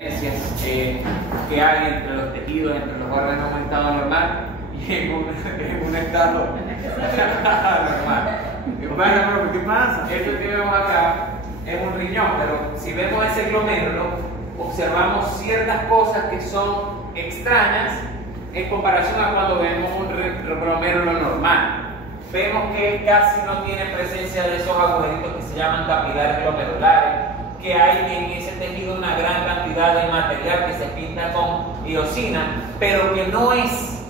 Que hay entre los tejidos, entre los órganos en un estado normal y en un estado normal. ¿Qué pasa? Esto que vemos acá es un riñón, pero si vemos ese glomérulo, observamos ciertas cosas que son extrañas en comparación a cuando vemos un glomérulo normal. Vemos que casi no tiene presencia de esos agujeritos que se llaman capilares glomerulares, que hay en ese tejido una gran cantidad de material que se pinta con iosina, pero que no es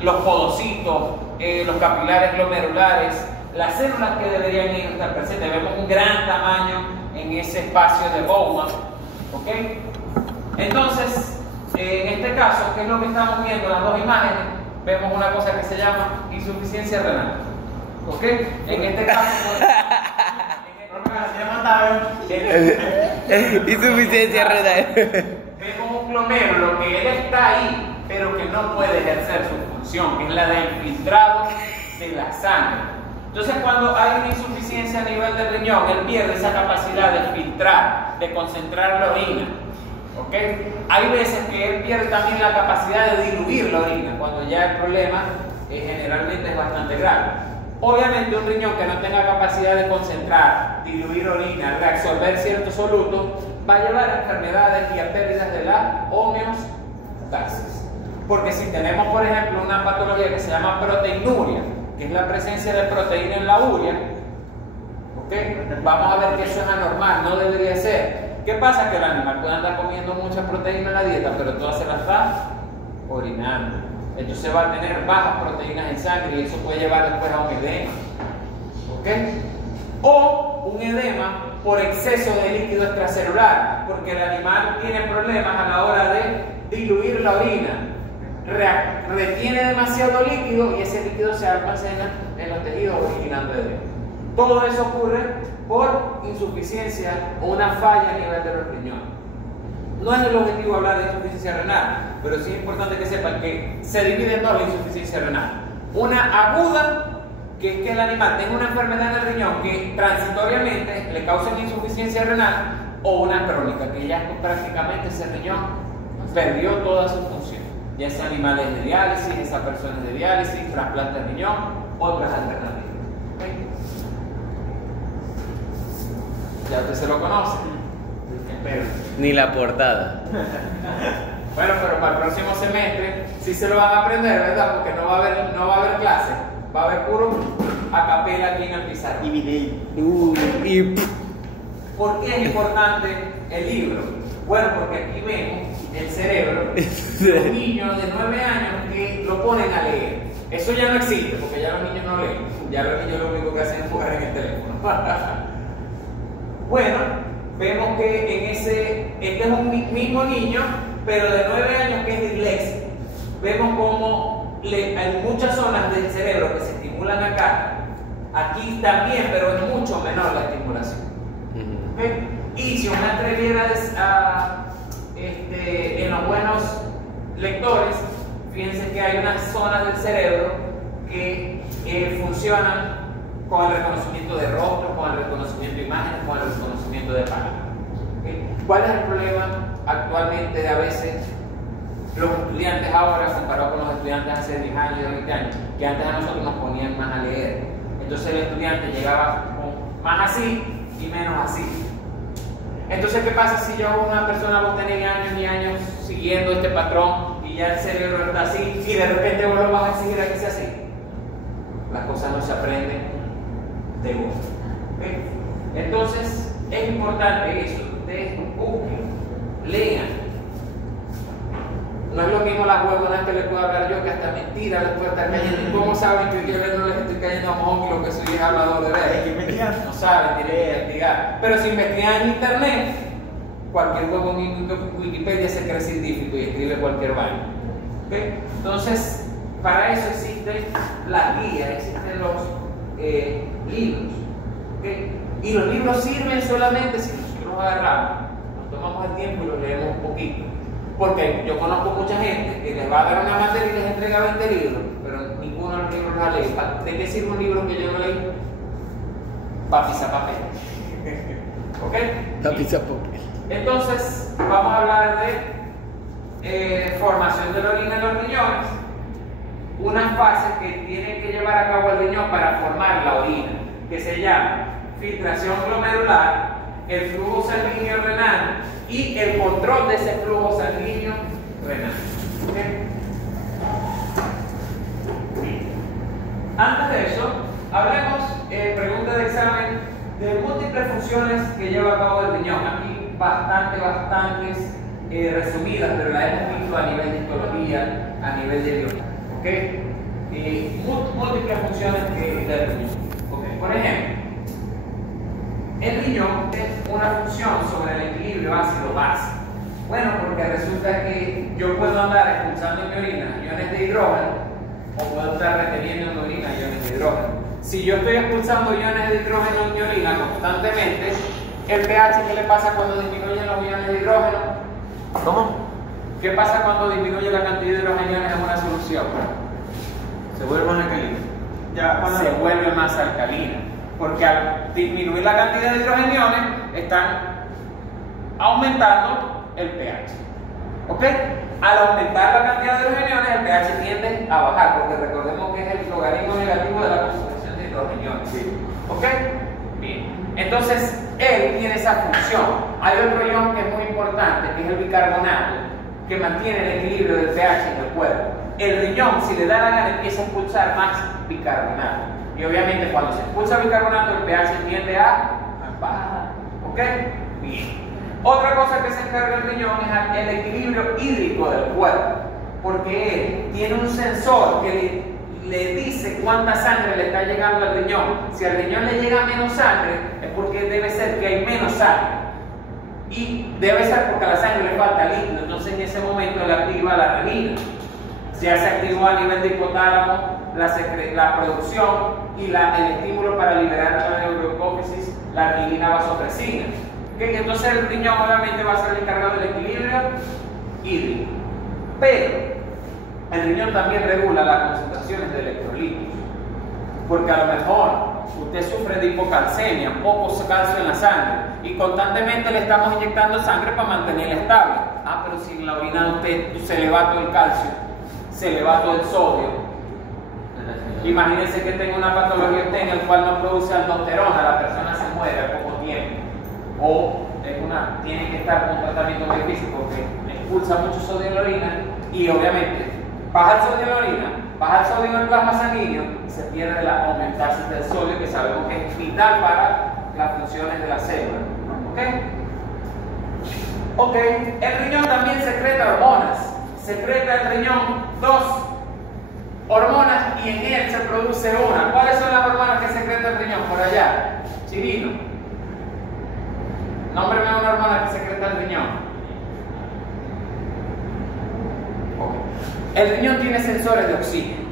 los podocitos, los capilares glomerulares, las células que deberían estar presentes. Vemos un gran tamaño en ese espacio de Bowman, ¿ok? Entonces, en este caso, ¿qué es lo que estamos viendo en las dos imágenes? Vemos una cosa que se llama insuficiencia renal, ¿ok? En este caso, insuficiencia renal. Vemos un glomérulo que él está ahí, pero que no puede ejercer su función, que es la de infiltrado de la sangre. Entonces, cuando hay una insuficiencia a nivel del riñón, él pierde esa capacidad de filtrar, de concentrar la orina. ¿Ok? Hay veces que él pierde también la capacidad de diluir la orina, cuando ya el problema generalmente es bastante grave. Obviamente un riñón que no tenga capacidad de concentrar, diluir orina, reabsorber ciertos solutos, va a llevar a enfermedades y a pérdidas de la homeostasis. Porque si tenemos, por ejemplo, una patología que se llama proteinuria, que es la presencia de proteína en la urea, ¿okay? Vamos a ver que eso es anormal, no debería ser. ¿Qué pasa? Que el animal puede andar comiendo mucha proteína en la dieta, pero toda se la está orinando. Entonces va a tener bajas proteínas en sangre y eso puede llevar después a un edema. ¿Okay? O un edema por exceso de líquido extracelular, porque el animal tiene problemas a la hora de diluir la orina. Retiene demasiado líquido y ese líquido se almacena en los tejidos originando edema. Todo eso ocurre por insuficiencia o una falla a nivel de los riñones. No es el objetivo hablar de insuficiencia renal, pero sí es importante que sepan que se divide en dos la insuficiencia renal. Una aguda, que es que el animal tenga una enfermedad en el riñón que transitoriamente le causa una insuficiencia renal, o una crónica, que ya prácticamente ese riñón perdió toda su función. Ya sea animales de diálisis, esa persona de diálisis, trasplante de riñón, otras alternativas. ¿Okay? Ya usted se lo conoce. Espero. Ni la portada. Bueno, pero para el próximo semestre sí se lo van a aprender, ¿verdad? Porque no va a haber clase. Va a haber puro a capela aquí en el pizarrón. Y video. ¿Por qué es importante el libro? Bueno, porque aquí vemos el cerebro de un niño de 9 años que lo ponen a leer. Eso ya no existe, porque ya los niños no leen. Ya los niños lo único que hacen es jugar en el teléfono. Bueno, vemos que este es un mismo niño, pero de 9 años que es dislexia. Vemos como hay muchas zonas del cerebro que se estimulan acá. Aquí también, pero es mucho menor la estimulación. ¿Okay? Y si uno atreviera en los buenos lectores, fíjense que hay unas zonas del cerebro que funcionan con el reconocimiento de rostros, con el reconocimiento de imágenes, con el reconocimiento de palabras. ¿Okay? ¿Cuál es el problema actualmente de a veces los estudiantes ahora comparado con los estudiantes hace 10 años y 20 años? Que antes a nosotros nos ponían más a leer. Entonces el estudiante llegaba con más así y menos así. Entonces, ¿qué pasa si yo una persona vos tenés años y años siguiendo este patrón y ya el cerebro está así y de repente vos lo vas a exigir a que sea así? Las cosas no se aprenden de vos. ¿Okay? Entonces, es importante eso, que ustedes busquen, lean. No es lo mismo las huevonas que les puedo hablar yo, que hasta mentira les puedo estar cayendo. ¿Cómo saben que yo no les estoy cayendo a mojón y lo que soy es hablador de verdad? No saben, tienen que investigar. Pero si investigan en internet, cualquier huevón en Wikipedia se cree científico y escribe cualquier vaina. ¿Okay? Entonces, para eso existen las guías, existen los libros. ¿Okay? Y los libros sirven solamente si nosotros los agarramos, nos tomamos el tiempo y los leemos un poquito. Porque yo conozco mucha gente que les va a dar una materia y les entrega 20 libros, pero ninguno de los libros los ha leído. ¿De qué sirve un libro que yo no leí? Para pisar papel. ¿Ok? Lápiz a papel. Entonces, vamos a hablar formación de la orina en los riñones, unas fases que tiene que llevar a cabo el riñón para formar la orina, que se llama filtración glomerular, el flujo sanguíneo renal y el control de ese flujo sanguíneo renal. ¿Okay? Bien. Antes de eso, hablemos, pregunta de examen, de múltiples funciones que lleva a cabo el riñón. Aquí bastantes resumidas, pero las hemos visto a nivel de histología, a nivel de biología. ¿Okay? Múltiples funciones del riñón. ¿Okay? Por ejemplo, el riñón tiene una función sobre el equilibrio ácido-base. Bueno, porque resulta que yo puedo andar expulsando en mi orina iones de hidrógeno o puedo estar reteniendo en mi orina iones de hidrógeno. Si yo estoy expulsando iones de hidrógeno en mi orina constantemente, el pH, ¿qué le pasa cuando disminuyen los iones de hidrógeno? ¿Cómo? ¿Qué pasa cuando disminuye la cantidad de hidrógeno en una solución? Se vuelve más alcalina. Se vuelve más alcalina. Porque al disminuir la cantidad de hidrogeniones, están aumentando el pH. ¿Ok? Al aumentar la cantidad de hidrogeniones, el pH tiende a bajar, porque recordemos que es el logaritmo negativo de la concentración de hidrogeniones. Sí. ¿Ok? Bien. Entonces, él tiene esa función. Hay otro ion que es muy importante, que es el bicarbonato, que mantiene el equilibrio del pH en el cuerpo. El riñón, si le da la gana, empieza a expulsar más bicarbonato. Y obviamente cuando se expulsa bicarbonato, el pH tiende a bajar. ¿Ok? Bien. Otra cosa que se encarga el riñón es el equilibrio hídrico del cuerpo. Porque él tiene un sensor que le dice cuánta sangre le está llegando al riñón. Si al riñón le llega menos sangre, es porque debe ser que hay menos sangre. Y debe ser porque a la sangre le falta líquido. Entonces en ese momento le activa la renina. Ya se activó a nivel de hipotálamo la producción y el estímulo para liberar la neurohipófisis, la arginina vasopresina. ¿Okay? Entonces el riñón obviamente va a ser el encargado del equilibrio hídrico. Pero el riñón también regula las concentraciones de electrolitos. Porque a lo mejor usted sufre de hipocalcemia, poco calcio en la sangre, y constantemente le estamos inyectando sangre para mantenerla estable. Ah, pero si en la orina de usted se le va todo el calcio, se le va todo el sodio. Imagínense que tenga una patología usted en el cual no produce aldosterona, la persona se muere al poco tiempo. O tiene que estar con un tratamiento muy difícil porque expulsa mucho sodio en la orina y obviamente baja el sodio en la orina, baja el sodio en el plasma sanguíneo y se pierde la homeostasis del sodio, que sabemos que es vital para las funciones de la célula. ¿Ok? El riñón también secreta hormonas. Secreta el riñón 2 hormonas y en él se produce una. ¿Cuáles son las hormonas que secreta el riñón? Por allá, Chirino. Nómbreme una hormona que secreta el riñón. El riñón tiene sensores de oxígeno.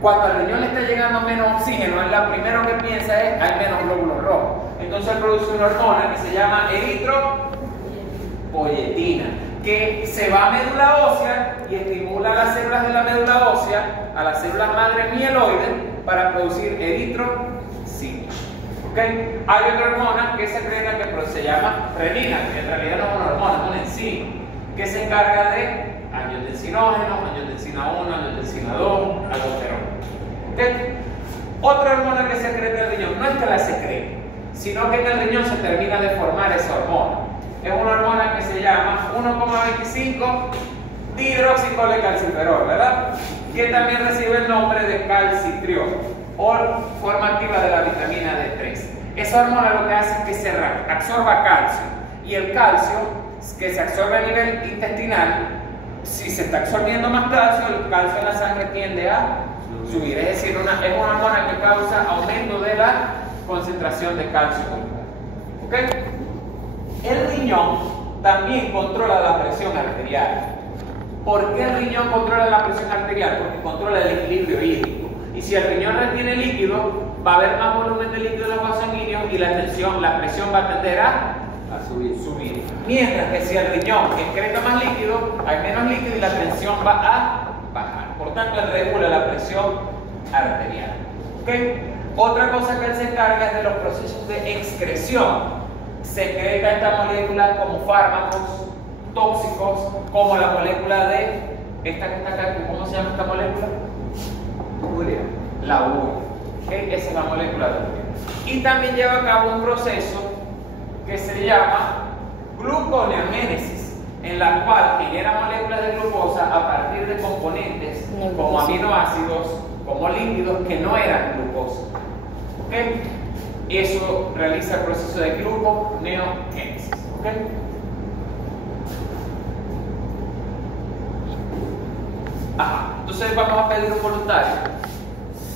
Cuando al riñón le está llegando menos oxígeno, él lo primero que piensa es hay menos glóbulos rojos. Entonces él produce una hormona que se llama eritropoyetina, que se va a médula ósea y estimula a las células de la médula ósea, a las células madre mieloides, para producir eritrocitos. ¿Okay? Hay otra hormona que secreta que se llama renina, que en realidad no es una hormona, es una enzima, que se encarga de angiotensinógeno, angiotensina 1, angiotensina 2, aldosterona. ¿Okay? Otra hormona que secreta el riñón, no es que la secrete, sino que en el riñón se termina de formar esa hormona. Es una hormona que se llama 1,25 dihidroxicolecalciferol, ¿verdad? Que también recibe el nombre de calcitriol o forma activa de la vitamina D3. Esa hormona lo que hace es que se absorba calcio, y el calcio que se absorbe a nivel intestinal, si se está absorbiendo más calcio, el calcio en la sangre tiende a subir. Es decir, es una hormona que causa aumento de la concentración de calcio. ¿Ok? El riñón también controla la presión arterial. ¿Por qué el riñón controla la presión arterial? Porque controla el equilibrio hídrico. Y si el riñón retiene líquido, va a haber más volumen de líquido en los vasos sanguíneos y la presión va a tender a subir. Mientras que si el riñón excreta más líquido, hay menos líquido y la tensión va a bajar. Por tanto, él regula la presión arterial. ¿Okay? Otra cosa que él se encarga es de los procesos de excreción. Secreta esta molécula como fármacos tóxicos, como la molécula de esta que está acá, ¿cómo se llama esta molécula? Urea. La urea. ¿Okay? Esa es la molécula de urea. Y también lleva a cabo un proceso que se llama gluconeogénesis, en la cual genera moléculas de glucosa a partir de componentes como aminoácidos, como lípidos que no eran glucosa. ¿Okay? Eso realiza el proceso de gluconeogénesis. ¿Okay? Ajá. Entonces vamos a pedir un voluntario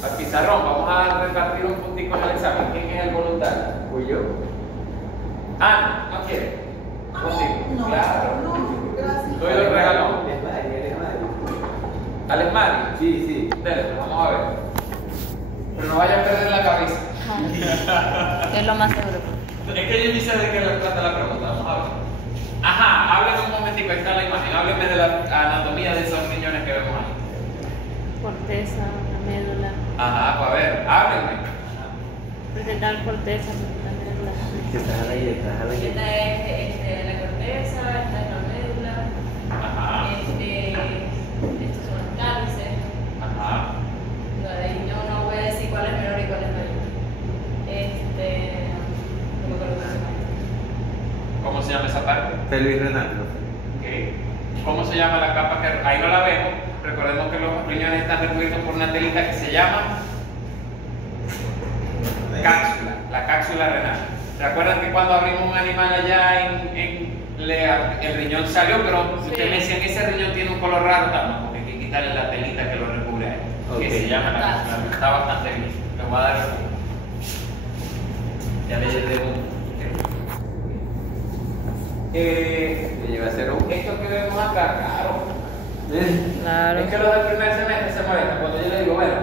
al pizarrón. Vamos a repartir un puntico en el examen. ¿Quién es el voluntario? ¿Fui yo? Ah, ¿no quiere? Contigo. No, Claro. no, gracias. Doy el regalón. Es Mari. ¿Al Esmari? Sí, sí. Dele, pues vamos a ver. Pero no vaya a perder la cabeza. Ajá. Es lo más seguro. Es que yo ni sé de qué le trata la pregunta. Vamos a ver. Ajá, hábleme un momentico, ahí está la imagen. Hábleme de la anatomía de esos riñones que vemos ahí. Corteza, la médula. Ajá, pues a ver, háblenme. Presentar corteza, presentar médula. Que estás ahí, estás ahí. Esta es la corteza, esta es la médula, Ajá, estos son los cálices. ajá. Lo de ahí no voy a decir cuál es menor y cuál es mayor. No me acuerdo cómo se llama. ¿Cómo se llama esa parte? Pelvis renal. Okay. ¿Cómo se llama la capa que ahí no la vemos? Recordemos que los riñones están recubiertos por una telita que se llama cápsula, la cápsula renal. ¿Recuerdan que cuando abrimos un animal allá el riñón salió, pero ustedes me decían que ese riñón tiene un color raro también, porque hay que quitarle la telita que lo recubre ahí, que se llama la cápsula. Está bastante bien. Le voy a dar. Ya le llevé un. Me lleva a ser un. Esto que vemos acá, claro. Claro. Es que los del primer semestre se molestan cuando yo le digo, bueno,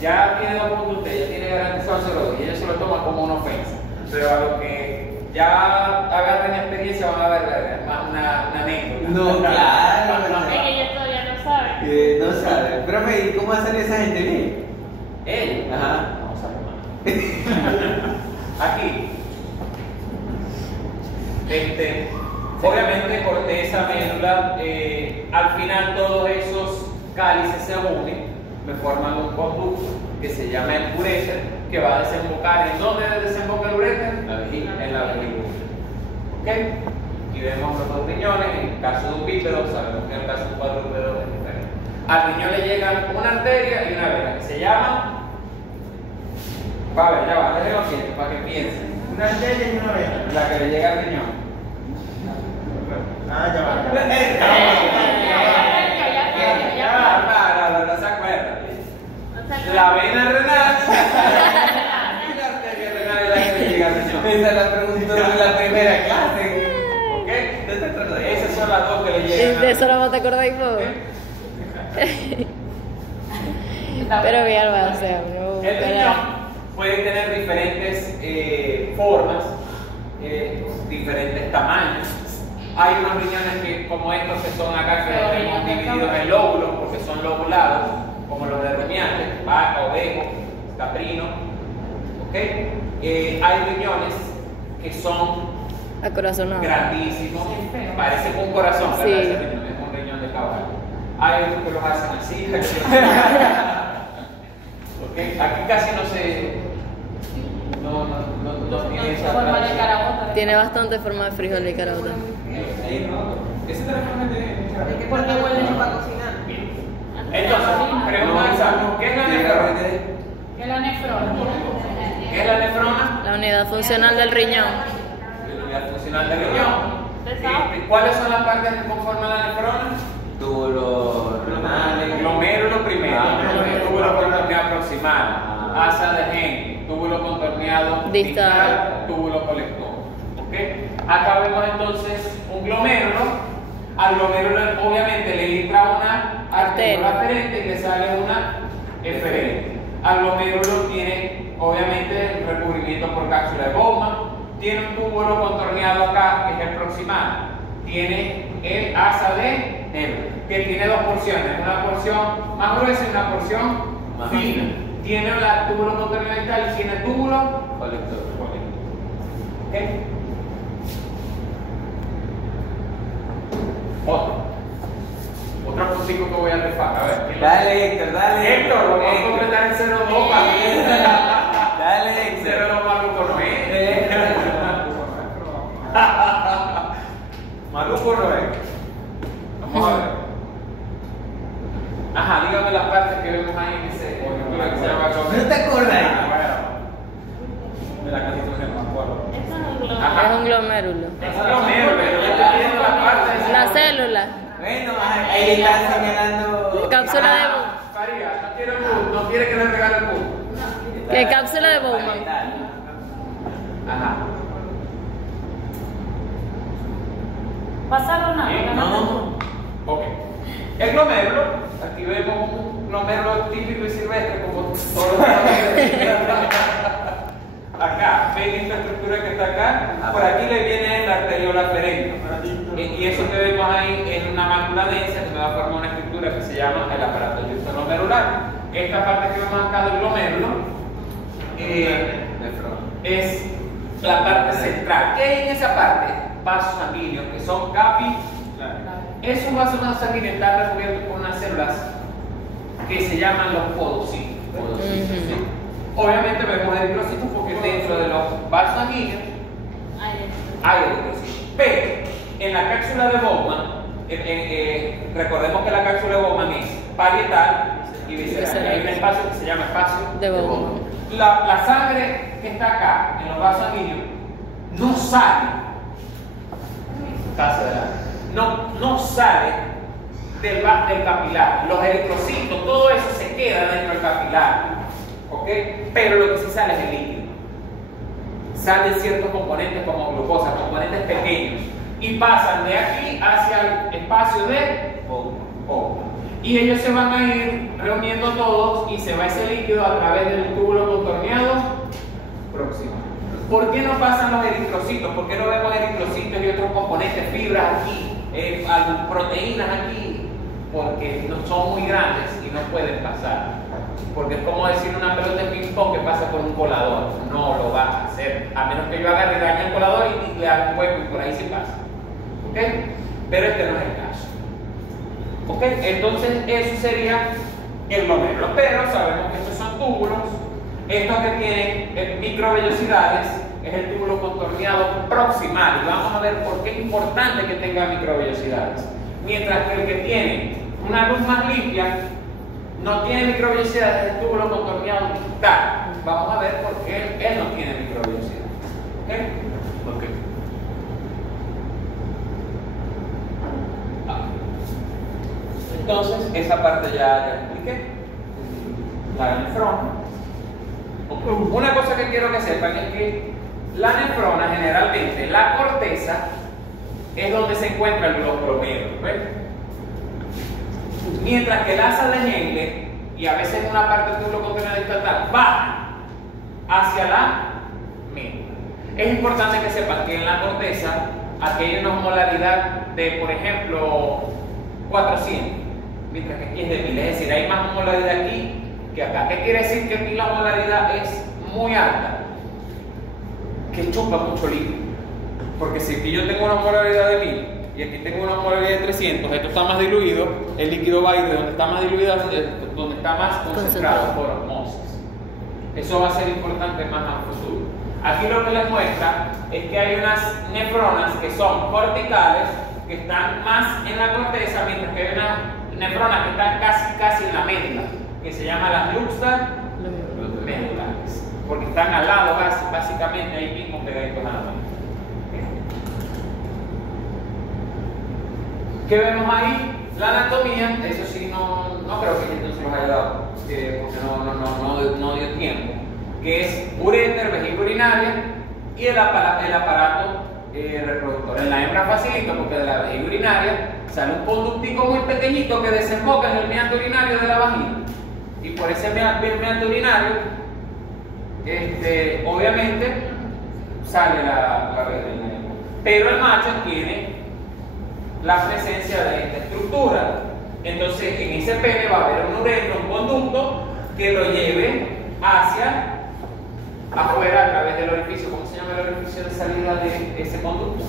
ya tiene 2 puntos usted, ya tiene garantizado 0 y ellos se lo toman como una ofensa. Pero a lo que ya agarren experiencia van a ver más una anécdota. No, claro. Es que ella todavía no sabe. No sabe. Profe, ¿y cómo hacer esa gente bien? Ellos. Ajá. No saben más. Aquí. Obviamente corteza, médula, al final todos esos cálices se unen, me forman un conducto que se llama el uréter, que va a desembocar. ¿En dónde desemboca el uréter? En la vejiga. ¿Ok? Y vemos los 2 riñones. En el caso de un bípedo, sabemos que en el caso de un cuadrúpedo es diferente. Al riñón le llegan una arteria y una vena que se llama. Va a ver, ya va, déjenlo quieto para que piensen. Una arteria y una vena. La que le llega al riñón. Ah, ya va. No se acuerda. La vena renal y la arteria renal es la que le llega al riñón. Esa la preguntó en la primera clase. ¿Ok? Esas son las 2 que le llegan. De eso no te acordáis vos. Pero bien, va, o sea, no. El riñón puede tener diferentes formas, diferentes tamaños. Hay unos riñones que, como estos que son acá, que los tenemos divididos en lóbulos porque son lobulados, como los de rumiantes, vaca, ovejo, caprino. ¿Ok? Hay riñones que son Acorazonado. grandísimos, parece un corazón, ¿verdad? Sí. Ese riñón es un riñón de caballo. Hay otros que los hacen así. ¿Ok? Aquí casi no se. No tiene esa Forma de tradición. carabota. Tiene bastante forma de frijol y carota. Ahí no. Ese teléfono Es que porque huele para cocinar. Entonces, pregunta de examen. ¿Qué es la nefrona? ¿Qué es la nefrona? ¿Qué es la nefrona? La unidad funcional del riñón. La unidad funcional del riñón. ¿Cuáles son las partes que conforman la nefrona? Túbulo renal. Glomérulo primero, Ah, túbulo contorneado proximal, asa de Henle, túbulo contorneado Distal. distal, túbulo colector. ¿Ok? Acá vemos entonces un glomérulo. Al glomérulo obviamente le entra una arteria aferente y le sale una eferente. Al glomérulo tiene obviamente el recubrimiento por cápsula de Bowman, tiene un túbulo contorneado acá que es el proximal, tiene el asa de Henle, que tiene 2 porciones, una porción más gruesa y una porción Más fina. fina. Tiene el túbulo contorneado distal y tiene el túbulo Colector. ¿ok? Otro. Otro puntico que voy a rifar. A ver. ¿quién lo- Dale, Héctor, dale. Héctor, vamos a Héctor. completar el 0-2 para mí. Dale, Héctor. 0-2 maluco no es. Maluco no es. Vamos a ver. Ajá, dígame las partes que vemos ahí en ese escultura que se llama ¿No te acuerdas? De la constitución, no me acuerdo. Esto es un globo. Ajá. Es un glomérulo. Es lo mismo, pero yo estoy viendo las partes. La célula. Bueno, ahí está señalando. Cápsula de Ajá, Faría, no quiere el punto, no quiere que le regale el punto. ¿Qué cápsula de Bowman? Ajá. ¿Pasaron nada? Bien, No. Ok. El glomérulo, aquí vemos un glomérulo típico y silvestre como todos los acá, ven esta estructura que está acá, por aquí le viene el arteriol aferente. Y eso que vemos ahí es una mácula densa que me va a formar una estructura que se llama el aparato glomerular. Esta parte que vemos acá del glomérulo es la parte central. ¿Qué hay en esa parte? Vasos sanguíneos, que son capilares. Esos vasos sanguíneos están recubiertos por unas células que se llaman los podocitos. ¿Sí? Obviamente vemos eritrocitos porque dentro de los vasos sanguíneos hay eritrocitos. Pero en la cápsula de Bowman, recordemos que la cápsula de Bowman es parietal y visceral. Hay un espacio que se llama espacio De Bowman. La sangre que está acá en los vasos sanguíneos no sale. No sale del capilar. Los eritrocitos, todo eso se queda dentro del capilar. ¿Ok? Pero lo que sí sale es el líquido. Salen ciertos componentes como glucosa, componentes pequeños. Y pasan de aquí hacia el espacio de Bowman. Y ellos se van a ir reuniendo todos y se va ese líquido a través del túbulo contorneado proximal. ¿Por qué no pasan los eritrocitos? ¿Por qué no vemos eritrocitos y otros componentes, fibras aquí, proteínas aquí? Porque no son muy grandes y no pueden pasar. Porque es como decir una pelota de ping-pong que pasa por un colador. No lo vas a hacer, a menos que yo agarre y dañe el colador y le haga un hueco y por ahí sí pasa. ¿Ok? Pero este no es el caso. ¿Ok? Entonces eso sería el glomérulo. Pero sabemos que estos son túbulos. Estos que tienen microvellosidades es el túbulo contorneado proximal. Y vamos a ver por qué es importante que tenga microvellosidades. Mientras que el que tiene una luz más limpia no tiene microvellosidades, es el túbulo contorneado distal. Vamos a ver por qué él no tiene microvellosidades. ¿Ok? Ok. Entonces, esa parte ya expliqué. La nefrona. Una cosa que quiero que sepan es que la nefrona, generalmente, la corteza, es donde se encuentran los glomérulos. ¿Ves? Mientras que la asa de Henle, y a veces una parte del túbulo contorneado distal, va hacia la médula. Es importante que sepan que en la corteza aquí hay una osmolaridad de, por ejemplo, 400, mientras que aquí es de 1000, es decir, hay más osmolaridad aquí que acá. ¿Qué quiere decir? Que aquí la osmolaridad es muy alta, que chupa mucho líquido. Porque si aquí yo tengo una osmolaridad de 1000 y aquí tengo una osmolaridad de 300, esto está más diluido, el líquido va a ir de donde está más diluido a donde está más concentrado por osmosis. Eso va a ser importante más a futuro. Aquí lo que les muestra es que hay unas nefronas que son corticales, que están más en la corteza, mientras que hay unas nefronas que están casi en la médula, que se llaman las medulares, porque están al lado, básicamente ahí mismo pegaditos a la médula. ¿Qué vemos ahí? La anatomía, eso sí no creo que esto se los haya dado, porque no dio tiempo, que es uréter, vejiga urinaria y el aparato reproductor. En la hembra facilita porque de la vejiga urinaria sale un conductico muy pequeñito que desemboca en el meato urinario de la vagina, y por ese meato urinario obviamente sale la vejiga urinaria. Pero el macho tiene la presencia de esta estructura. Entonces en ese pene va a haber un uretro, un conducto que lo lleve hacia afuera a través del orificio. ¿Cómo se llama el orificio de salida de ese conducto?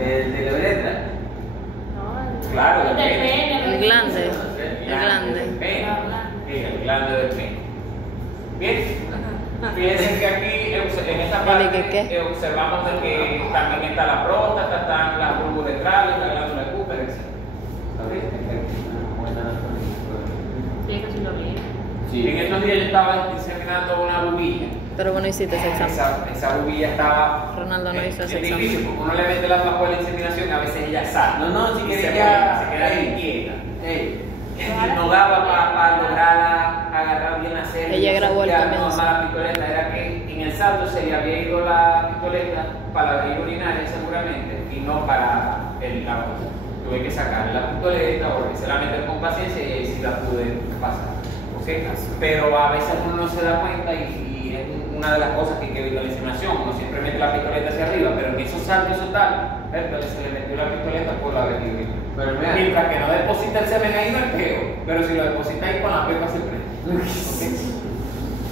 De la uretra. Claro, El del pene. El glande. El glande. del pene. Sí, el glande del pene. Bien. Fíjense que aquí en esta parte observamos de que también está la próstata, están las uretrales, la glándula de Cooper, etc. Sí, que sí lo vi. En estos días yo estaba inseminando una bubilla. Pero bueno, hiciste ese examen. Esa bubilla estaba. Ronaldo no hizo ese es examen. difícil porque uno le mete la pajuela de inseminación y a veces ella sale. No, si Y quería se ya. queda ahí quieta. Ey. Y no daba para lograrla agarrar bien la serie. Ella grabó el comienzo. No, la pistoleta era que en el salto se le había ido la pistoleta para la vía urinaria seguramente y no para el lavabo. Tuve que sacarle la pistoleta, volverse a meter con paciencia y ahí sí la pude pasar. ¿Okay? Pero a veces uno no se da cuenta y es una de las cosas que hay que evitar la inseminación. Uno siempre mete la pistoleta hacia arriba, pero en esos saltos tal, se le metió la pistoleta por la vía urinaria. Pero mira. Mientras que no deposita el semen ahí no es peo, pero si lo deposita ahí con la pepa se prende. ¿Okay?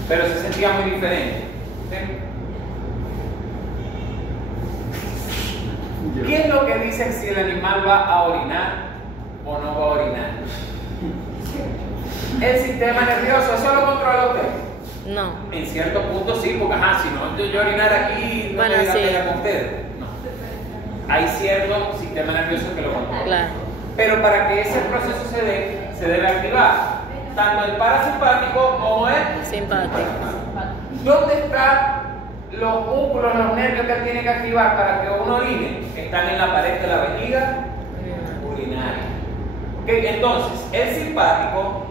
Pero se sentía muy diferente. ¿Sí? ¿Qué es lo que dicen si el animal va a orinar o no va a orinar? El sistema nervioso, ¿eso lo controla usted? No. En cierto punto sí, porque si no yo orinar aquí, no Bueno, me diga sí. que con ustedes. No. Hay cierto sistema nervioso que lo controla. Claro. Pero para que ese proceso se dé, se debe activar tanto el parasimpático como el Simpático. ¿Dónde están los músculos, los nervios que él tiene que activar para que uno orine? Están en la pared de la vejiga urinaria. ¿Okay? Entonces, el simpático,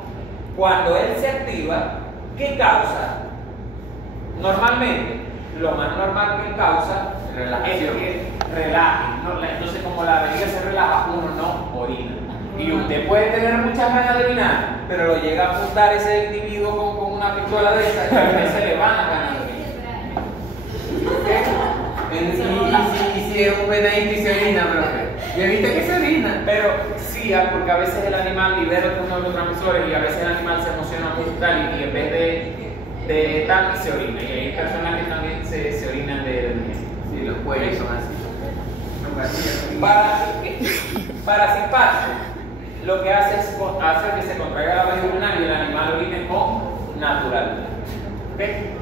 cuando él se activa, ¿qué causa? Normalmente, lo más normal que causa es que relaje. ¿No? Entonces, como la vejiga se relaja, uno no orina. Y usted puede tener muchas ganas de orinar, pero lo llega a apuntar ese individuo con una pistola de esa y a usted se le van las ganas de orinar. Y si es un venadito y se orina, profe. ¿Ya viste que se orina? Pero sí, porque a veces el animal libera otros neurotransmisores y a veces el animal se emociona mucho y en vez de tal se orina. Y hay personas que también se orinan de Sí, los cuellos son así. Parasimpático, lo que hace es hacer que se contraiga la vejiga urinaria y el animal orine con naturalidad. ¿Okay?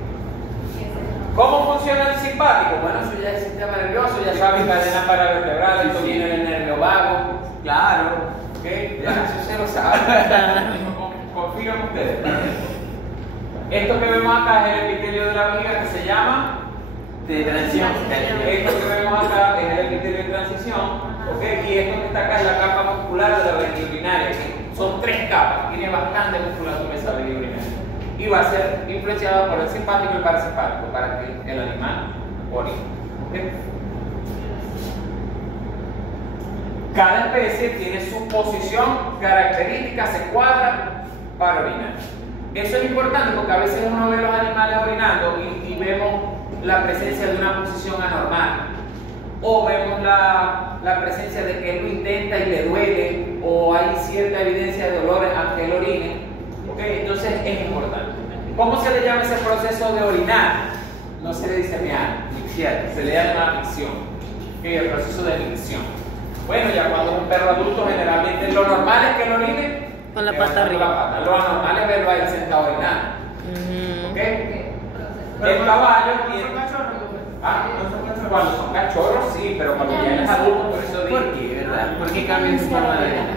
¿Cómo funciona el simpático? Bueno, eso ya es el sistema nervioso, ya saben, cadena paravertebral, esto viene del nervio vago. Claro. ¿Ok? Ya, eso se lo saben. Confían ustedes. Esto que vemos acá es el epitelio de la vejiga que se llama De transición. esto que vemos acá es el epitelio de transición, ¿ok? Y esto que está acá es la capa muscular de la vejiga urinaria, que son 3 capas, tiene bastante musculatura esa vejiga urinaria. Y va a ser influenciada por el simpático y el parasimpático para que el animal orine. ¿Okay? Cada especie tiene su posición característica, se cuadra para orinar. Eso es importante porque a veces uno ve los animales orinando y vemos la presencia de una posición anormal, o vemos la presencia de que él lo intenta y le duele, o hay cierta evidencia de dolor ante el orine. ¿Okay? Entonces es importante. ¿Cómo se le llama ese proceso de orinar? No se le dice mear, micción, se le llama micción. ¿Okay? El proceso de micción. Bueno, ya cuando es un perro adulto, generalmente lo normal es que lo orine con la pata arriba. Lo anormal es verlo ahí sentado orinando. ¿Ok? El caballo tiene. Cuando son cachorros, sí, pero cuando ya es adulto, por eso digo. ¿Por qué, verdad? ¿Por qué cambian su forma de vida?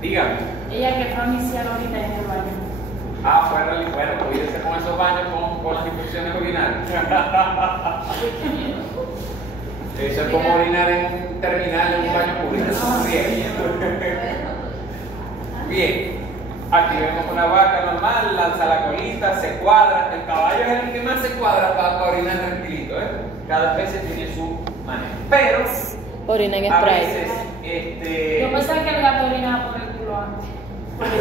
Dígame. Ella que fue a iniciar ahorita en el baño. Bueno, cuídese con esos baños con las infecciones urinarias. Eso es como orinar en un terminal, en un baño público. Bien, aquí vemos una vaca normal, lanza la colita, se cuadra. El caballo es el que más se cuadra para orinar tranquilito. Cada especie tiene su manera. Pero orina en A spray. veces, Yo pensaba que el gato orinaba por el culo antes. Bueno,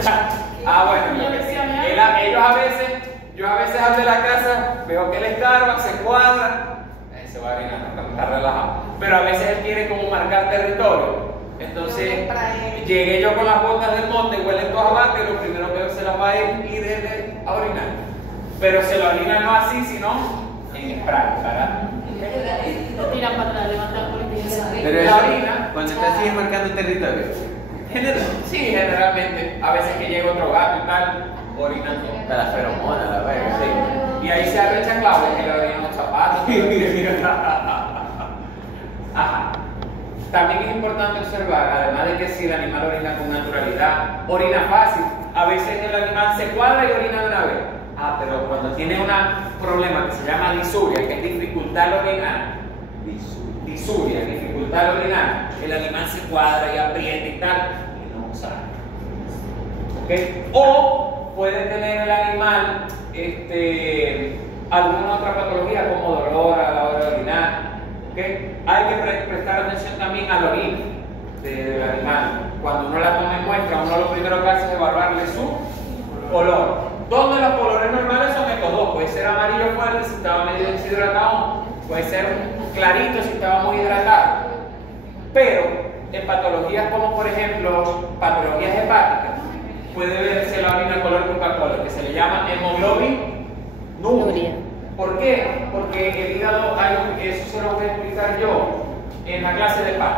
yo a veces al de la casa veo que él escarba, se cuadra, se va a orinar, está relajado. Pero a veces él quiere como marcar territorio. Entonces, llegué yo con las botas del monte, huelen todas a vaca y lo primero que se las va a ir a orinar. Pero se lo orina no así, sino en spray, ¿verdad? Lo tiran para atrás, levantan el culo. Pero la eso, orina. cuando estás así marcando territorio. Sí, generalmente. A veces que llega otro gato y tal, orinan todo. Para la feromona, la verga. Sí. Y ahí se arrecha clave que le orinan los zapatos. Ajá. También es importante observar, además de que si el animal orina con naturalidad, orina fácil, a veces el animal se cuadra y orina de una vez. Ah, pero cuando tiene un problema que se llama disuria, que es dificultad al orinar, disuria, dificultad al orinar, el animal se cuadra y aprieta y tal, y no sale. ¿Okay? O puede tener el animal alguna otra patología como dolor a la hora de orinar. ¿Okay? Hay que prestar atención también a la orina del animal. Cuando uno la toma en muestra, uno lo primero que hace es evaluarle su color. Donde los colores normales son estos dos. Puede ser amarillo fuerte si estaba medio deshidratado, puede ser clarito si estaba muy hidratado. Pero en patologías como por ejemplo patologías hepáticas, puede verse la orina color Coca-Cola, que se le llama hemoglobinuria. ¿Por qué? Porque el hígado, eso se lo voy a explicar yo en la clase de PAC.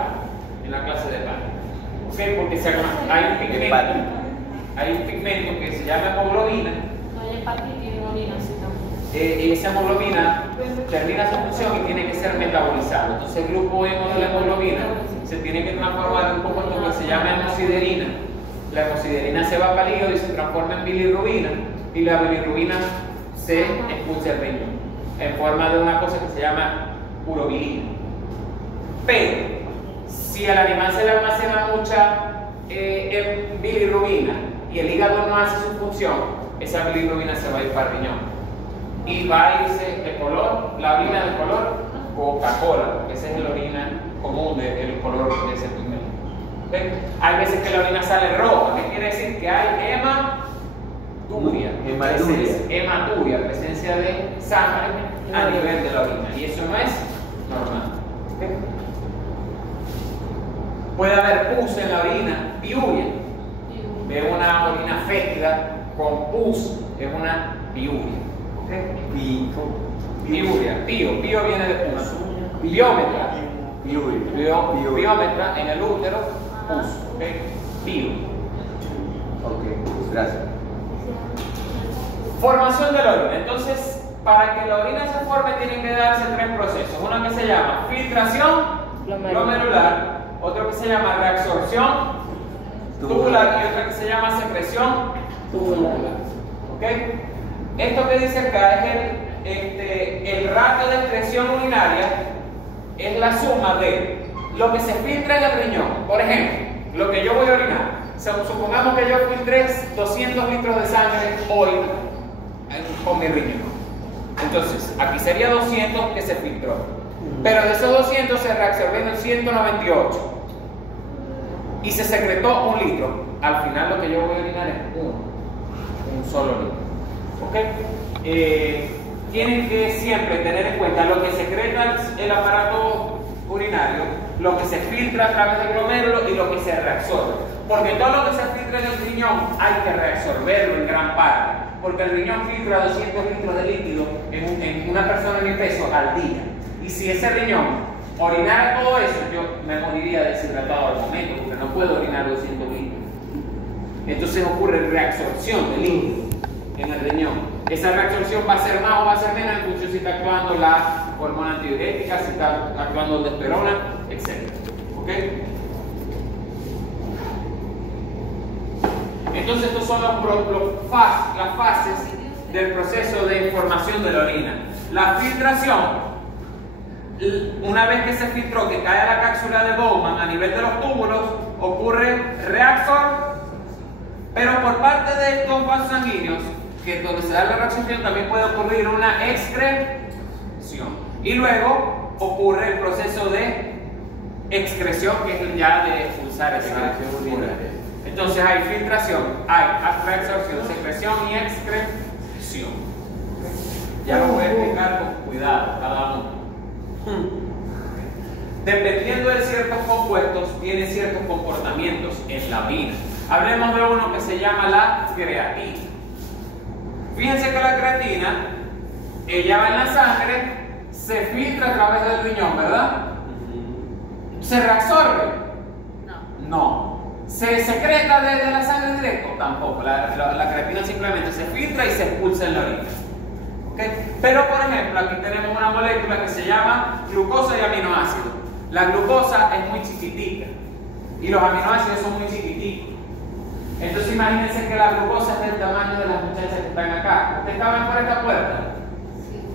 ¿Okay? Porque hay un pigmento que se llama hemoglobina. No hay hepatitis en orina, sí también. Y esa hemoglobina termina su función y tiene que ser metabolizado. Entonces el grupo hemo de la hemoglobina se tiene que transformar en un compuesto que se llama hemosiderina. La hemosiderina se va para el hígado y se transforma en bilirrubina, y la bilirrubina se expulsa el riñón en forma de una cosa que se llama urobilina. Pero si al animal se le almacena mucha bilirrubina y el hígado no hace su función, esa bilirrubina se va a ir para el riñón y va a irse de color, la orina de color Coca-Cola, porque ese es el orina común del color de ese pigmento. ¿Okay? Hay veces que la orina sale roja, ¿qué quiere decir? Que hay hematuria, presencia de sangre a nivel de la orina, y eso no es normal. ¿Okay? Puede haber pus en la orina, piuria. Ve una orina fétida con pus, es una piuria. ¿Okay? Piuria, pío viene de pus. Biómetra, biómetra en el útero, pus. ¿Okay? Pío. Ok, gracias. Formación de la orina. Entonces, para que la orina se forme tienen que darse tres procesos. Uno que se llama filtración glomerular, otro que se llama reabsorción tubular y otro que se llama secreción tubular. ¿Okay? Esto que dice acá es el ratio de excreción urinaria, es la suma de lo que se filtra en el riñón. Por ejemplo, lo que yo voy a orinar, supongamos que yo filtré 200 litros de sangre hoy con mi riñón. Entonces, aquí sería 200 que se filtró, pero de esos 200 se reabsorbieron 198 y se secretó 1 litro. Al final lo que yo voy a orinar es un solo litro. ¿Okay? Tienen que siempre tener en cuenta lo que secreta el aparato urinario, lo que se filtra a través del glomérulo y lo que se reabsorbe. Porque todo lo que se filtra en el riñón hay que reabsorberlo en gran parte, porque el riñón filtra 200 litros de líquido en una persona de mi peso al día. Y si ese riñón orinara todo eso, yo me moriría deshidratado al momento, porque no puedo orinar 200 litros. Entonces ocurre reabsorción de líquido en el riñón. Esa reabsorción va a ser más o va a ser menos en función si está actuando la hormona antidiurética, si está actuando la aldosterona, etc. ¿Okay? Entonces estos son las fases del proceso de formación de la orina. La filtración, una vez que se filtró, que cae a la cápsula de Bowman a nivel de los túbulos, ocurre reabsorción, pero por parte de estos vasos sanguíneos, que donde se da la reabsorción, también puede ocurrir una excreción. Y luego ocurre el proceso de excreción, que es ya de expulsar ese urinario. Entonces hay filtración, hay reabsorción, secreción y excreción. Ya lo voy a explicar con cuidado cada uno. Dependiendo de ciertos compuestos, tiene ciertos comportamientos en la orina. Hablemos de uno que se llama la creatina. Fíjense que la creatina, ella va en la sangre, se filtra a través del riñón, ¿verdad? ¿Se reabsorbe? No. No. ¿Se secreta de la sangre directo? Tampoco. La creatina simplemente se filtra y se expulsa en la orina. ¿Okay? Pero por ejemplo, aquí tenemos una molécula que se llama glucosa y aminoácidos. La glucosa es muy chiquitica y los aminoácidos son muy chiquiticos. Entonces imagínense que la glucosa es del tamaño de las muchachas que están acá. ¿Ustedes caben por esta puerta?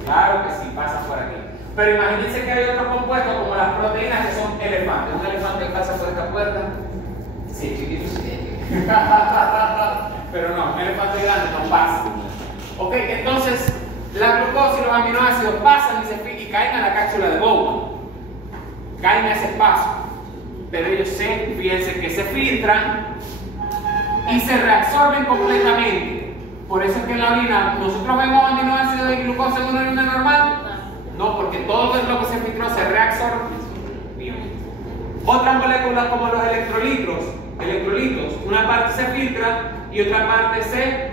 Claro que sí, pasan por aquí. Pero imagínense que hay otros compuestos como las proteínas que son elefantes. ¿Un elefante que pasa por esta puerta? Sí, chiquito, sí. Pero no, un elefante grande no pasa. Ok, entonces la glucosa y los aminoácidos pasan y caen a la cápsula de Bowman. Caen a ese espacio. Pero ellos fíjense que se filtran y se reabsorben completamente. Por eso es que en la orina nosotros vemos aminoácidos y glucosa en una orina normal. No, porque todo lo que se filtró se reabsorbe. Bien. Otras moléculas como los electrolitos, una parte se filtra y otra parte se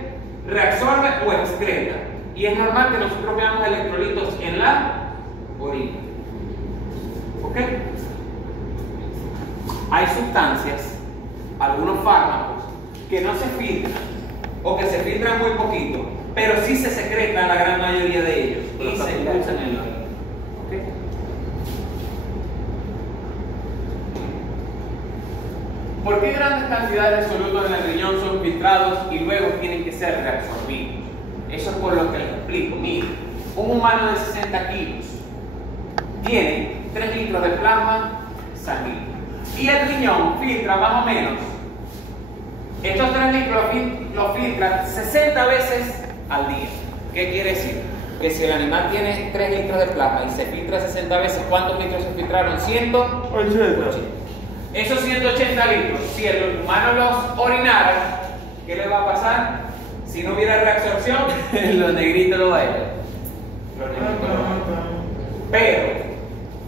reabsorbe o excreta. Y es normal que nosotros veamos electrolitos en la orina. ¿Ok? Hay sustancias, algunos fármacos, que no se filtran o que se filtran muy poquito, pero sí se secretan la gran mayoría de ellos y se expulsan en la orina. ¿Okay? ¿Por qué grandes cantidades de solutos en el riñón son filtrados y luego tienen que ser reabsorbidos? Eso es por lo que les explico. Miren, un humano de 60 kilos tiene 3 litros de plasma sanguíneo y el riñón filtra más o menos. Estos 3 litros los filtra 60 veces al día. ¿Qué quiere decir? Que si el animal tiene 3 litros de plasma y se filtra 60 veces, ¿cuántos litros se filtraron? 180. Esos 180 litros, si el humano los orinara, ¿qué le va a pasar? Si no hubiera reabsorción, Los negritos lo bailan. pero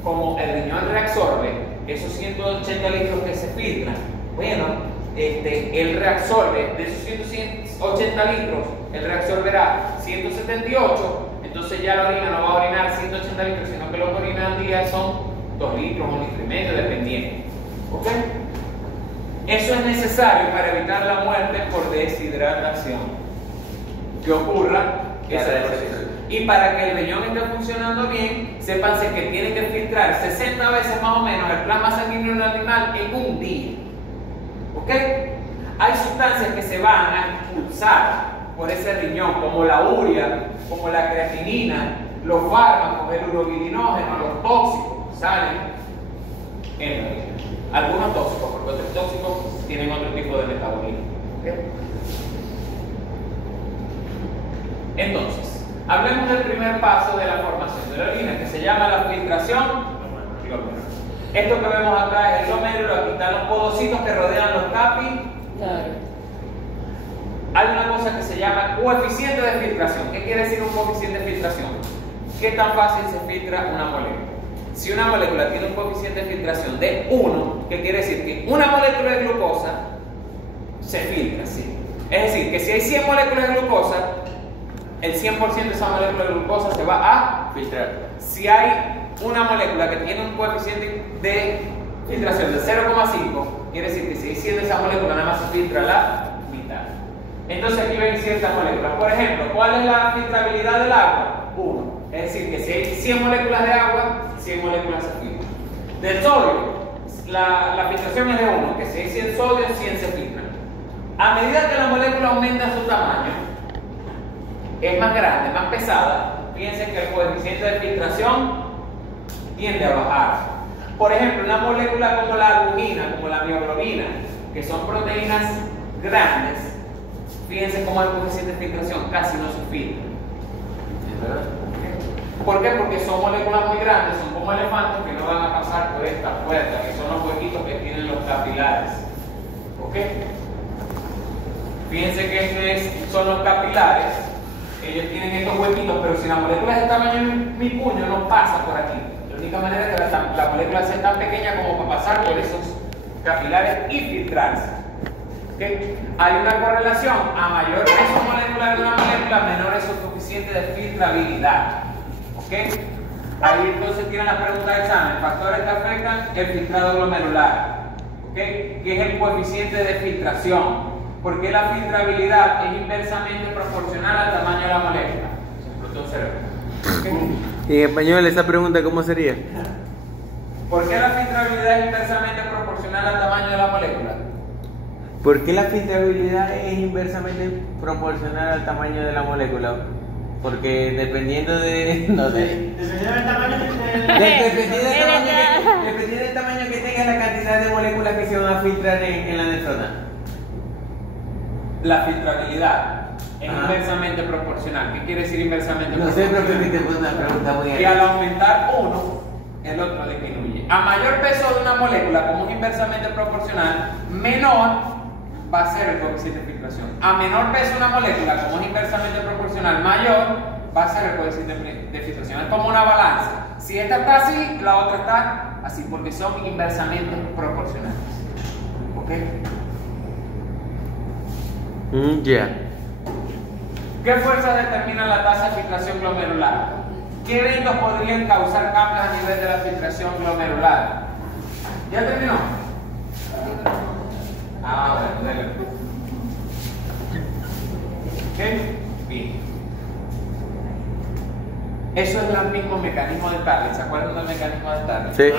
como el riñón reabsorbe esos 180 litros que se filtran, bueno, él reabsorbe de esos 180 litros, él reabsorberá 178, entonces ya la orina no va a orinar 180 litros, sino que lo que orina al día son 2 litros, 1,5 litros, dependiendo. ¿Ok? Eso es necesario para evitar la muerte por deshidratación que ocurra ese proceso. Y para que el riñón esté funcionando bien, sépanse que tiene que filtrar 60 veces más o menos el plasma sanguíneo del animal en un día. ¿Ok? Hay sustancias que se van a expulsar por ese riñón, como la urea, como la creatinina, los fármacos, el urobilinógeno, los tóxicos, salen en la orina. Algunos tóxicos, porque otros tóxicos tienen otro tipo de metabolismo. ¿Okay? Entonces, hablemos del primer paso de la formación de la orina, que se llama la filtración glomerular. Esto que vemos acá es el glomérulo, aquí están los podocitos que rodean los capilares. Claro. Hay una cosa que se llama coeficiente de filtración. ¿Qué quiere decir un coeficiente de filtración? ¿Qué tan fácil se filtra una molécula? Si una molécula tiene un coeficiente de filtración de 1, ¿qué quiere decir? Que una molécula de glucosa se filtra, ¿sí? Es decir, que si hay 100 moléculas de glucosa, el 100% de esa molécula de glucosa se va a filtrar. Si hay una molécula que tiene un coeficiente de filtración de 0,5, quiere decir que si hay 100 de esa molécula, nada más se filtra la mitad. Entonces aquí ven ciertas moléculas. Por ejemplo, ¿cuál es la filtrabilidad del agua? 1. Es decir, que si hay 100 moléculas de agua, 100 moléculas se filtran. Del sodio, la filtración es de 1, que si hay 100 sodio, 100 se filtran. A medida que la molécula aumenta su tamaño, es más grande, más pesada, fíjense que el coeficiente de filtración tiende a bajar. Por ejemplo, una molécula como la albumina, como la mioglobina, que son proteínas grandes, fíjense cómo el coeficiente de filtración casi no se filtra. ¿Por qué? Porque son moléculas muy grandes, son como elefantes que no van a pasar por esta puerta, que son los huequitos que tienen los capilares. ¿Ok? Fíjense que estos son los capilares, ellos tienen estos huequitos, pero si la molécula es del tamaño de mi puño, no pasa por aquí. La única manera es que la molécula sea tan pequeña como para pasar por esos capilares y filtrarse. ¿Okay? Hay una correlación, a mayor peso molecular de una molécula, menor es su coeficiente de filtrabilidad. ¿Okay? Ahí entonces tienen las preguntas de examen, factores que afectan el filtrado glomerular, ¿okay? Que es el coeficiente de filtración. Porque la filtrabilidad es inversamente proporcional al tamaño de la molécula. Se explotó el cerebro. ¿Okay? Y en español, esa pregunta, ¿cómo sería? ¿Por qué la filtrabilidad es inversamente proporcional al tamaño de la molécula? ¿Por qué la filtrabilidad es inversamente proporcional al tamaño de la molécula? Porque dependiendo de... no sé. Dependiendo del tamaño Dependiendo del tamaño que tenga la cantidad de moléculas que se van a filtrar en la nefrona. La filtrabilidad es inversamente proporcional. ¿Qué quiere decir inversamente No sé, proporcional? pero te puse una pregunta muy Que al aumentar uno, el otro disminuye. A mayor peso de una molécula, como es inversamente proporcional, menor va a ser el coeficiente de filtración. A menor peso de una molécula, como es inversamente proporcional, mayor va a ser el coeficiente de filtración. Es como una balanza. Si esta está así, la otra está así, porque son inversamente proporcionales. ¿Ok? Ya. ¿Qué fuerzas determinan la tasa de filtración glomerular? ¿Qué eventos podrían causar cambios a nivel de la filtración glomerular? ¿Ya terminó? Bueno, dale. ¿Ok? Bien. Eso es el mismo mecanismo de Starling. ¿Se acuerdan del mecanismo de Starling? Sí.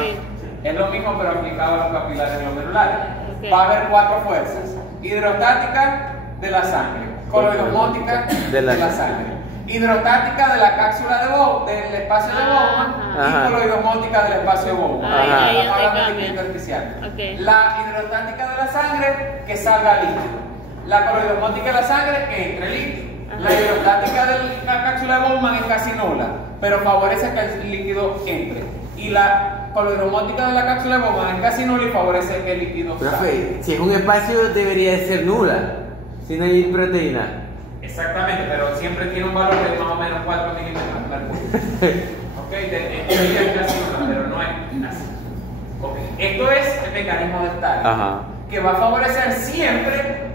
Es lo mismo pero aplicado a los capilares glomerulares. Ok. Va a haber 4 fuerzas. Hidrostática de la sangre, coloidosmótica de la sangre, hidrostática de la cápsula de Bowman, del espacio de Bowman, Ajá. y coloidosmótica del espacio de Bowman. Ahí Estamos hablando de cambia. líquido artificial. Ok. La hidrostática de la sangre, que salga líquido. La coloidosmótica de la sangre, que entre líquido. La hidrostática de la cápsula de Bowman es casi nula, pero favorece que el líquido entre. Y la coloidosmótica de la cápsula de Bowman es casi nula y favorece que el líquido salga. Profe, si es un espacio debería de ser nula, si no hay proteína. Exactamente, pero siempre tiene un valor de más o menos 4 milímetros de mercurio. Ok, en teoría es casi nula, pero no es así. Okay. Esto es el mecanismo de Starling, Ajá. que va a favorecer siempre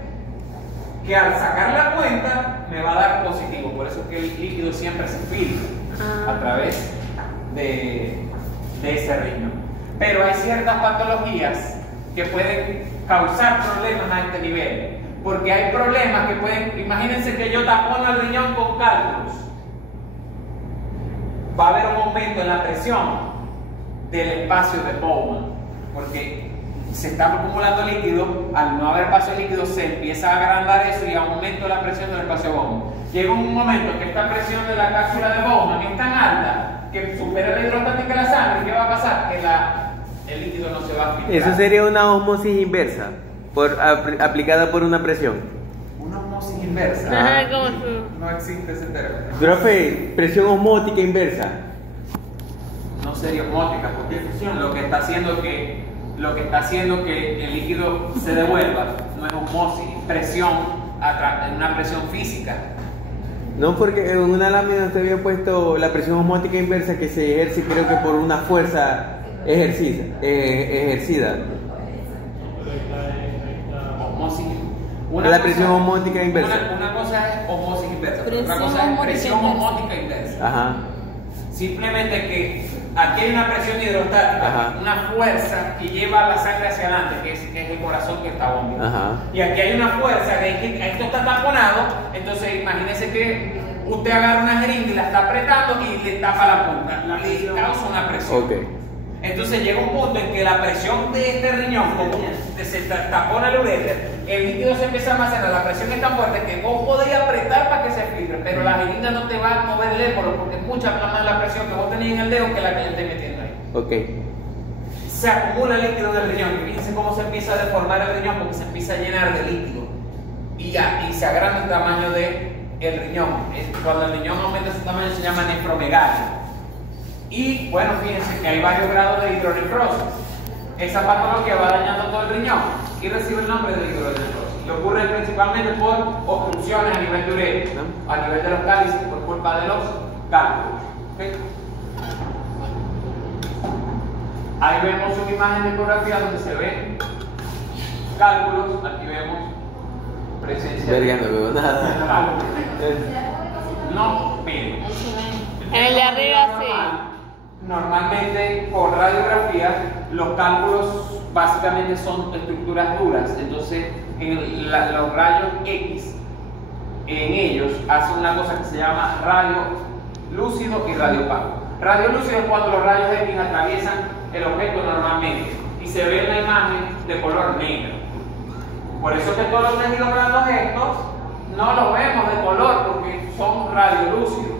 que al sacar la cuenta me va a dar positivo. Por eso es que el líquido siempre se filtra a través de ese riñón. Pero hay ciertas patologías que pueden causar problemas a este nivel. Porque hay problemas que pueden, imagínense que yo tapono el riñón con cálculos. Va a haber un aumento en la presión del espacio de Bowman, porque se está acumulando líquido, al no haber paso de líquido se empieza a agrandar eso y aumenta la presión del espacio de Bowman. Llega un momento que esta presión de la cápsula de Bowman es tan alta que supera la hidrostática de la sangre. ¿Qué va a pasar? Que el líquido no se va a filtrar. Eso sería una osmosis inversa, aplicada por una presión. Una osmosis inversa. Ajá, como tú. No existe ese término. Profe, presión osmótica inversa. No sería osmótica, porque lo que está haciendo que el líquido se devuelva no es osmosis, presión, una presión física. No, porque en una lámina usted había puesto la presión osmótica inversa que se ejerce, creo que por una fuerza ejercida. Osmosis. La presión osmótica inversa. Una cosa es osmosis inversa, pero otra Presión cosa es osmótica presión inversa. osmótica inversa. Ajá. Simplemente que aquí hay una presión hidrostática, Ajá. una fuerza que lleva la sangre hacia adelante, que es el corazón que está bombeando. Ajá. Y aquí hay una fuerza que esto está taponado, entonces imagínese que usted agarra una jeringa y la está apretando y le tapa la punta, le causa una presión. Ok. Entonces llega un punto en que la presión de este riñón, como se tapona el uréter, el líquido se empieza a almacenar, la presión es tan fuerte que vos podés apretar para que se filtre, pero la jeringa no te va a mover el émbolo porque es mucha más la presión que vos tenés en el dedo que la que yo estoy metiendo ahí. Ok. Se acumula líquido en el riñón y fíjense cómo se empieza a deformar el riñón porque se empieza a llenar de líquido y se agranda el tamaño del riñón. Cuando el riñón aumenta su tamaño se llama nefromegalia. Y bueno, fíjense que hay varios grados de hidronefrosis. Esa patología va dañando todo el riñón y recibe el nombre de hidronefrosis. Y ocurre principalmente por obstrucciones a nivel de uretra, a nivel de los cálices, por culpa de los cálculos. ¿Okay? Ahí vemos una imagen de ecografía donde se ven cálculos. Aquí vemos presencia Verga, no veo nada. cálculos. No, miren. En el de arriba sí. normalmente con radiografía los cálculos básicamente son estructuras duras, entonces los rayos X en ellos hacen una cosa que se llama radio lúcido y radio opaco. Radio lúcido es cuando los rayos X atraviesan el objeto normalmente y se ve la imagen de color negro. Por eso que todos los tejidos blandos estos no los vemos de color porque son radiolúcidos.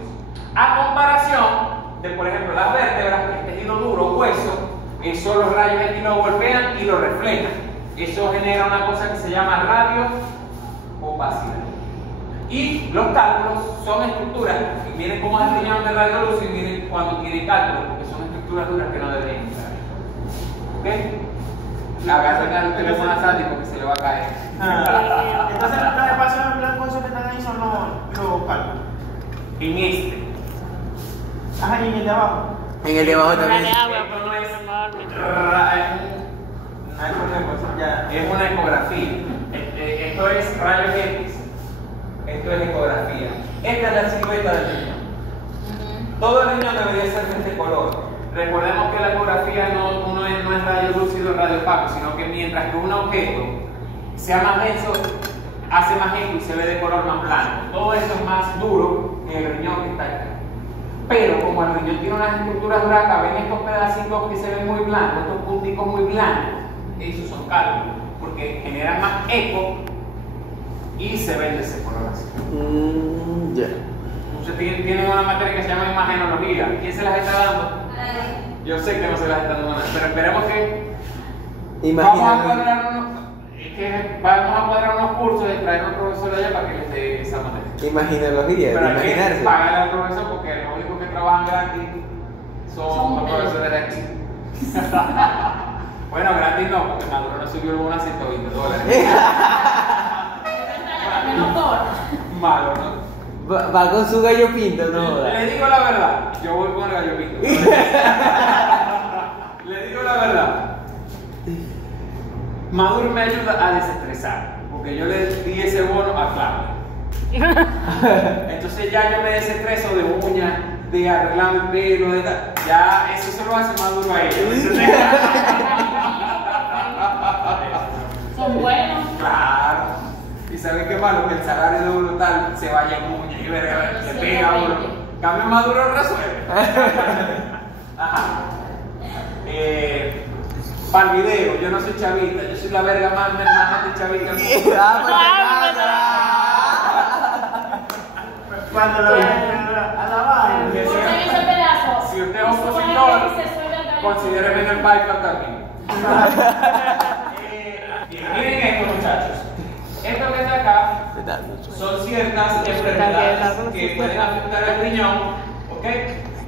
A comparación de, por ejemplo, las vértebras, el tejido duro, hueso, eso los rayos X lo golpean y lo reflejan. Eso genera una cosa que se llama radio opacidad. Y los cálculos son estructuras, y miren cómo es el riñón de radiolúcido y miren cuando tiene cálculos, porque son estructuras duras que no deberían entrar. ¿Ok? Agarren el teléfono a Sandy porque se le va a caer. Entonces, los espacios en blanco esos que están ahí son los cálculos. En este. Ajá, y en el de abajo. En el de abajo también. Dale agua, Esto no es Ya. es una ecografía. Esto es rayos X. Esto es ecografía. Esta es la silueta del riñón. Todo el riñón debería ser de este color. Recordemos que la ecografía no es radio lúcido y radio opaco, sino que mientras que un objeto sea más denso, hace más eco y se ve de color más blanco. Todo eso es más duro que el riñón que está aquí. Pero como el riñón tiene unas estructuras duras, acá ven estos pedacitos que se ven muy blancos, estos punticos muy blancos, esos son cálculos, porque generan más eco y se ven de ese color así. Ya. Entonces tienen una materia que se llama imagenología. ¿Quién se las está dando? Yo sé que no se las está dando, pero esperemos que vamos a cuadrar unos cursos y traer a un profesor allá para que les dé esa materia. Imaginología, Pero hay que imaginarse. pagarle al profesor porque los únicos que trabajan gratis son los profesores de aquí. Bueno, gratis no, porque Maduro no subió algunas $120. Menos por. Malo, ¿no? Va con su gallo pinto, no. Le digo la verdad, yo voy con el gallo pinto. Le digo la verdad. Maduro me ayuda a desestresar, porque yo le di ese bono a Claudia. Entonces ya yo me desestreso de uñas, de arreglar el pelo, de tal. Ya eso se lo hace Maduro a ella. Son buenos. Claro. Y saben qué malo que el salario de uno tal se vaya en uñas y verga, le pega a uno. Cambio Maduro resuelve. Ajá. Para el video, yo no soy chavita, yo soy la verga más de chavita. Cuando lo a la baja. Corten ese pedazo. Si usted es opositor, considéreme en el bypass también. Miren esto, muchachos. Esto que está acá son ciertas enfermedades que pueden afectar el riñón, ¿ok?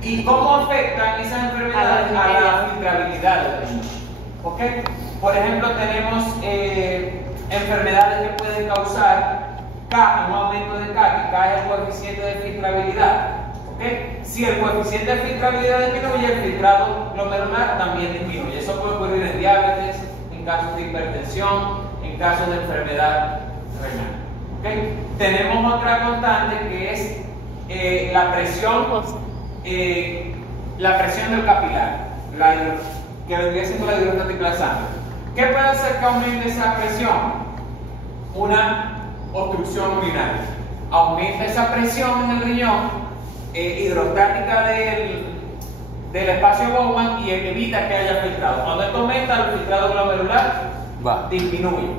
¿Y cómo afectan esas enfermedades a la filtrabilidad del riñón? ¿Ok? Por ejemplo, tenemos enfermedades que pueden causar K, un aumento de K, que K es el coeficiente de filtrabilidad. ¿Ok? Si el coeficiente de filtrabilidad disminuye, el filtrado glomerular también disminuye. Eso puede ocurrir en diabetes, en casos de hipertensión, en casos de enfermedad renal. ¿Okay? Tenemos otra constante que es la presión del capilar, que vendría siendo la hidrostática de la sangre. ¿Qué puede hacer que aumente esa presión? Una obstrucción urinaria. Aumenta esa presión en el riñón hidrostática del espacio Bowman y evita que haya filtrado. Cuando esto aumenta, el filtrado glomerular disminuye.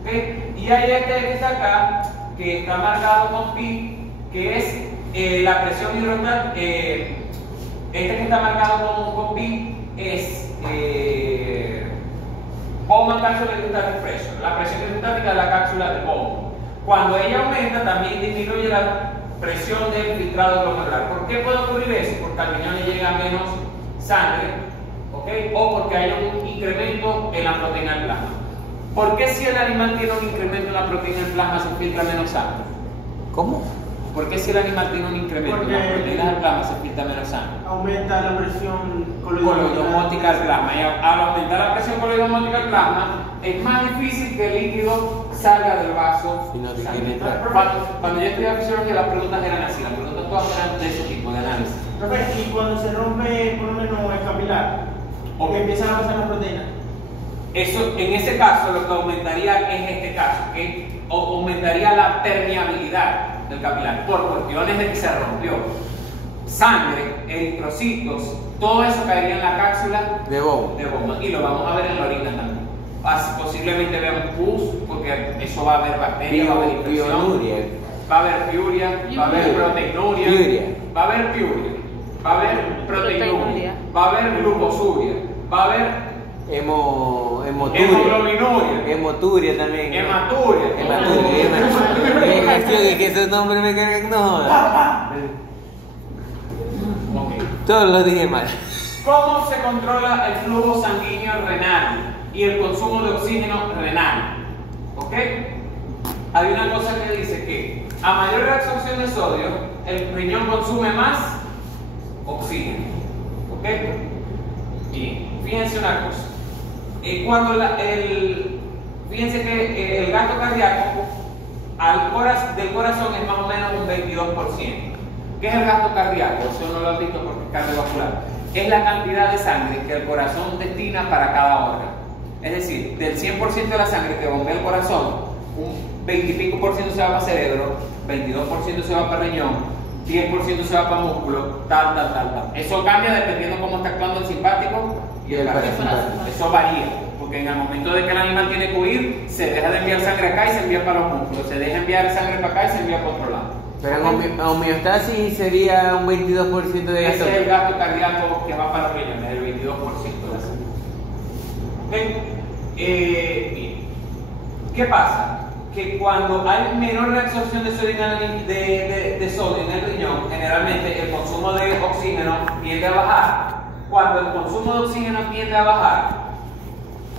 ¿Okay? Y hay este que está acá, que está marcado con pi, que es la presión hidrostática. Este que está marcado con pi es Bowman Capsular Hydrostatic Pressure, la presión hidrostática de la cápsula de Bowman. Cuando ella aumenta, también disminuye la presión del filtrado glomerular. ¿Por qué puede ocurrir eso? Porque al riñón le llega menos sangre, ¿okay? O porque hay un incremento en la proteína del plasma. ¿Por qué si el animal tiene un incremento en la proteína del plasma se filtra menos sangre? ¿Cómo? ¿Por qué si el animal tiene un incremento en la proteína del plasma se filtra menos sangre? Aumenta la presión Coloidosmótica del plasma. Y al aumentar la presión coloidosmótica del plasma, es más difícil que el líquido salga del vaso. Y no te sanguíneo. quiere entrar. Cuando yo estudiaba fisiología, las preguntas eran así, las preguntas todas eran de ese tipo de análisis. Profe, y cuando se rompe por lo menos el capilar, o que empiezan a pasar las proteínas. Eso, en ese caso, lo que aumentaría es este caso, que aumentaría la permeabilidad del capilar por cuestiones de que se rompió. Sangre, eritrocitos, todo eso caería en la cápsula De bobo. de bomba y lo vamos a ver en la orina también. Posiblemente veamos pus, porque eso va a haber bacterias, va a haber infección, Pionuria. va a haber piuria, va a haber proteinuria, Piuria. va a haber piuria, va a haber proteinuria, Proteinuria. va a haber glucosuria, va a haber Hemoturia. hemoglobinuria, Hemoturia también. hematuria. Hematuria. Es que esos nombres me cargan, no jodas. Ok. Todos los dije mal. ¿Cómo se controla el flujo sanguíneo renal y el consumo de oxígeno renal? ¿Ok? Hay una cosa que dice que a mayor reabsorción de sodio, el riñón consume más oxígeno. ¿Ok? Y fíjense una cosa. Fíjense que el gasto cardíaco del corazón es más o menos un 22%. ¿Qué es el gasto cardíaco? Eso no lo han visto porque es cardiovascular. Es la cantidad de sangre que el corazón destina para cada órgano. Es decir, del 100% de la sangre que bombea el corazón, un 20 y pico por ciento se va para cerebro, 22% se va para riñón, 10% se va para músculo, tal. Eso cambia dependiendo cómo está actuando el simpático y el parasimpático. Eso varía, porque en el momento de que el animal tiene que huir, se deja de enviar sangre acá y se envía para los músculos, se deja enviar sangre para acá y se envía para otro lado. Pero en homeostasis sería un 22% de gasto. Ese es el gasto cardíaco que va para los riñones, el 22% de la sangre. Bien. ¿Qué pasa? Que cuando hay menor reabsorción de sodio en el riñón, generalmente el consumo de oxígeno tiende a bajar. Cuando el consumo de oxígeno tiende a bajar,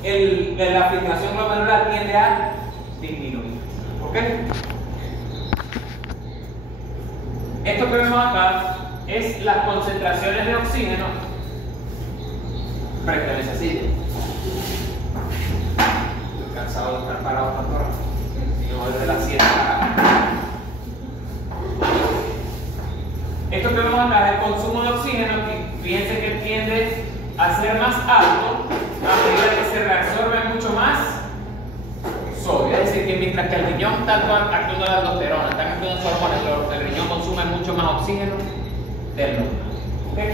la filtración glomerular tiende a disminuir. ¿Ok? Esto que vemos acá es las concentraciones de oxígeno. Préstame esa silla. Estoy cansado de estar parado tanto rato. No, desde las 7 acá. Esto que vemos acá es el consumo de oxígeno, que fíjense que tiende a ser más alto a medida que se reabsorbe mucho más sodio. Es decir, que mientras que el riñón está actuando la aldosterona, están actuando sus hormonas, el riñón consume mucho más oxígeno del normal. ¿Okay?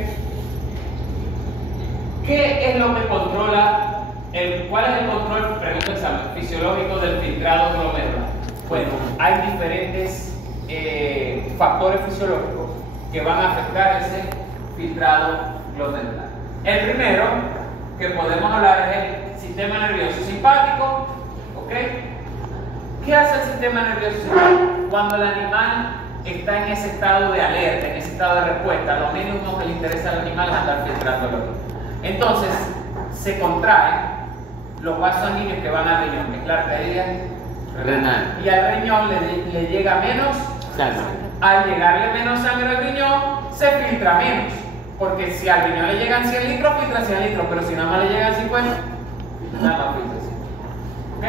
¿Qué es lo que controla? ¿Cuál es el control, pregunta examen, fisiológico del filtrado glomerular? Bueno, hay diferentes factores fisiológicos que van a afectar ese filtrado glomerular. El primero que podemos hablar es el sistema nervioso simpático. ¿Ok? ¿Qué hace el sistema nervioso simpático? Cuando el animal está en ese estado de alerta, en ese estado de respuesta, lo mínimo que le interesa al animal es andar filtrando la orina. Entonces, se contraen los vasos sanguíneos que van al riñón, que es la arteria renal. Y al riñón le llega menos Sangre. Al llegarle menos sangre al riñón, se filtra menos. Porque si al riñón le llegan 100 litros, filtra 100 litros, pero si nada más le llegan 50, nada más filtra 50. ¿Ok?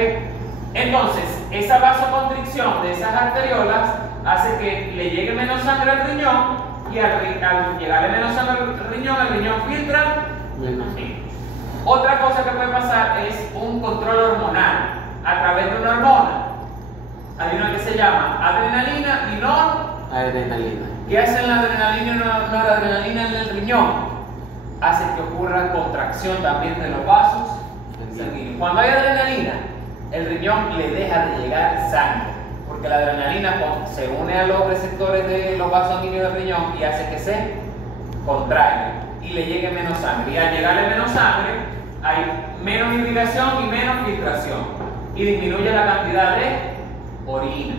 Entonces, esa vasoconstricción de esas arteriolas hace que le llegue menos sangre al riñón y al llegarle menos sangre al riñón, el riñón filtra menos. Otra cosa que puede pasar es un control hormonal a través de una hormona. Hay una que se llama adrenalina y Adrenalina. ¿Qué hace la adrenalina y noradrenalina en el riñón? Hace que ocurra contracción también de los vasos sanguíneos. Cuando hay adrenalina, el riñón le deja de llegar sangre, porque la adrenalina se une a los receptores de los vasos sanguíneos del riñón y hace que se contraiga y le llegue menos sangre. Y al llegarle menos sangre, hay menos irrigación y menos filtración, y disminuye la cantidad de orina.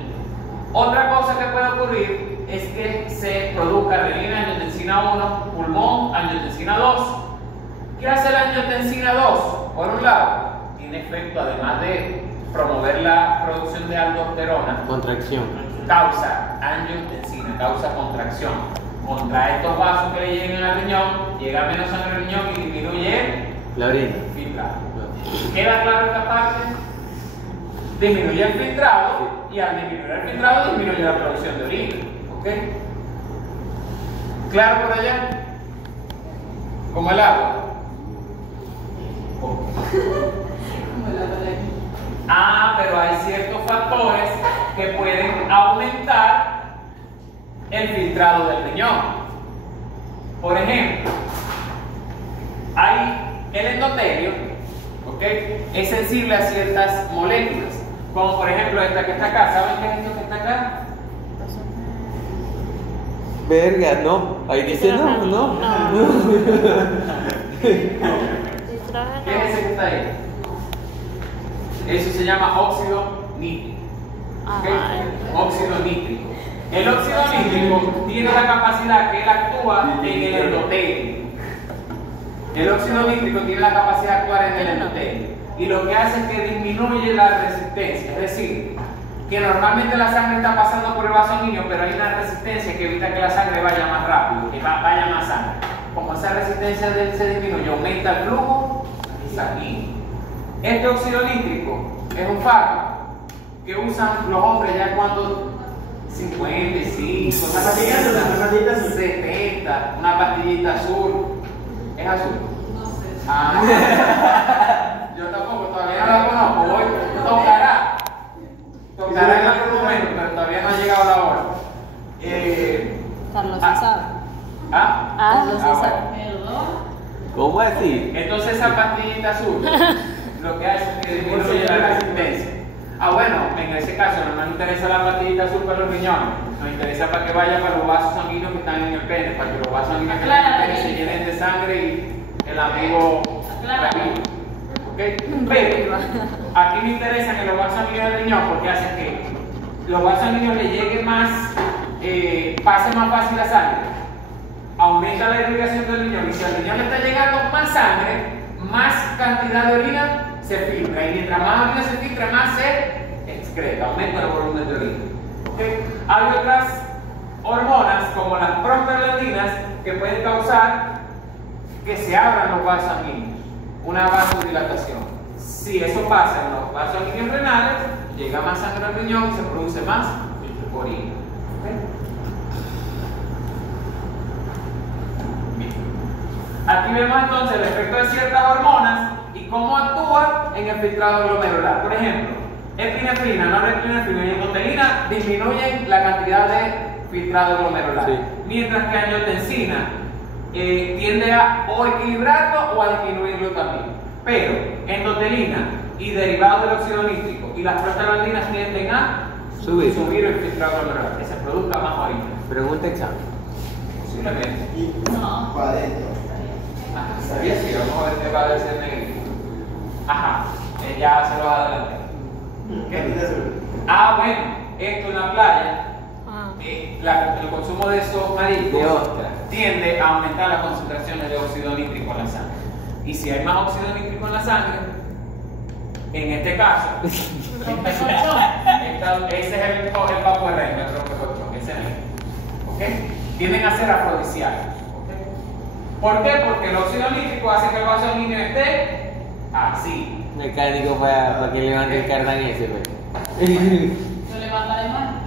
Otra cosa que puede ocurrir es que se produzca renina, angiotensina 1, pulmón, angiotensina 2. ¿Qué hace la angiotensina 2? Por un lado, tiene efecto, además de promover la producción de aldosterona, Contracción. causa angiotensina, causa contracción. Contrae estos vasos que le lleguen al riñón, llega menos sangre al riñón y disminuye La orina. el filtrado. ¿Queda claro esta parte? Disminuye el filtrado y al disminuir el filtrado disminuye la producción de orina. ¿Ok? ¿Claro por allá? Como el agua. Pero hay ciertos factores que pueden aumentar el filtrado del riñón. Por ejemplo, hay el endotelio, ¿ok? Es sensible a ciertas moléculas, como por ejemplo esta que está acá. ¿Saben qué es esto que está acá? Verga, no. Ahí dice no, no. ¿Qué es ese que está ahí? Eso se llama óxido nítrico. ¿Ok? Óxido nítrico. El óxido nítrico tiene la capacidad que él actúa en el endotelio. El óxido nítrico tiene la capacidad de actuar en el endotelio. Y lo que hace es que disminuye la resistencia. Es decir, que normalmente la sangre está pasando por el vaso sanguíneo, pero hay una resistencia que evita que la sangre vaya más rápido, que vaya más sangre. Como esa resistencia se disminuye, aumenta el flujo sanguíneo. Este óxido nítrico es un fármaco que usan los hombres ya cuando 55, 70, una pastillita azul. ¿Es azul? No sé. Yo tampoco, todavía no la conozco. Hoy tocará. Tocará en algún momento, pero todavía no ha llegado la hora. Carlos sí sabe. Carlos sí sabe. ¿Cómo así? Entonces esa pastillita azul lo que hace es que disminuye la resistencia. Bueno, en ese caso no nos interesa la pastillita azul para los riñones, nos interesa para que vaya para los vasos sanguíneos que están en el pene, para que los vasos sanguíneos que están en el pene se llenen de sangre y el amigo tranquilo. ¿Okay? Pero aquí me interesan en los vasos sanguíneos del riñón porque hace que los vasos sanguíneos le llegue más, pase más fácil la sangre, aumenta la irrigación del riñón y si al riñón le está llegando más sangre, más cantidad de orina se filtra y mientras más orina se filtra, más se excreta, aumenta el volumen de orina. ¿Okay? Hay otras hormonas como las prostaglandinas que pueden causar que se abran los vasos sanguíneos, una vasodilatación. Si eso pasa en los vasos sanguíneos renales, llega más sangre al riñón y se produce más orina. ¿Okay? Bien. Aquí vemos entonces el efecto de ciertas hormonas y cómo actúa en el filtrado glomerular. Por ejemplo, epinefrina, norepinefrina y endotelina disminuyen la cantidad de filtrado glomerular, sí. Mientras que angiotensina tiende a o equilibrarlo o a disminuirlo también. Pero endotelina y derivados del óxido nítrico y las prostaglandinas tienden a subir el filtrado glomerular, que se produzca más orina. Pregunta examen. Posiblemente. No. Para adentro. ¿Sabía? Sí, vamos a ver qué va a decir negrito. Ajá, ya se lo va a adelantar. Bueno, esto en la playa, el consumo de esos mariscos tiende a aumentar las concentraciones de óxido nítrico en la sangre. Y si hay más óxido nítrico en la sangre, en este caso, ese es el papo de reina, el rompecolchón, ese es el. ¿Ok? Tienden a ser afrodisíacos. ¿Por qué? Porque el óxido nítrico hace que el vaso sanguíneo esté así. Mecánico para que levante el cardan ese, pues. ¿Lo levanta de mano?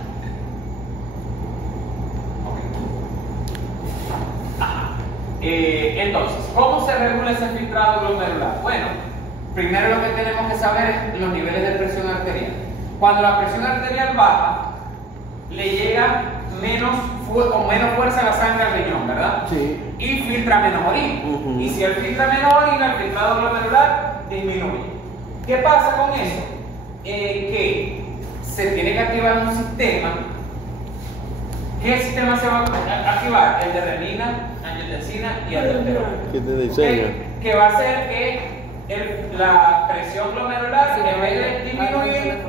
Entonces, ¿cómo se regula ese filtrado glomerular? Bueno, primero lo que tenemos que saber es los niveles de presión arterial. Cuando la presión arterial baja, le llega con menos fuerza la sangre al riñón, ¿verdad? Sí. Y filtra menos orina. Y si él filtra menos orina, el filtrado glomerular disminuye. ¿Qué pasa con eso? Que se tiene que activar un sistema. ¿Qué sistema se va a activar? El de renina, angiotensina y aldosterona. ¿Qué te diseña? Que va a hacer que la presión glomerular, en vez de disminuir,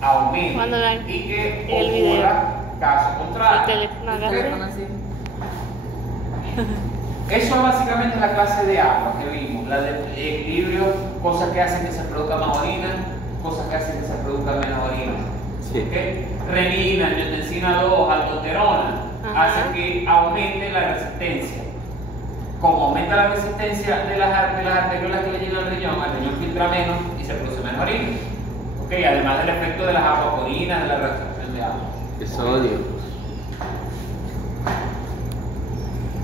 aumente. Y que ocurra caso contrario. Eso es básicamente la clase de agua que vimos, la de equilibrio, cosas que hacen que se produzca más orina, cosas que hacen que se produzca menos orina. Sí. ¿Okay? Renina, angiotensina 2, aldosterona, hacen que aumente la resistencia. Como aumenta la resistencia de las arteriolas que le llegan al riñón filtra menos y se produce menos orina. ¿Okay? Además del efecto de las aguaporinas, de la reabsorción de agua. El sodio.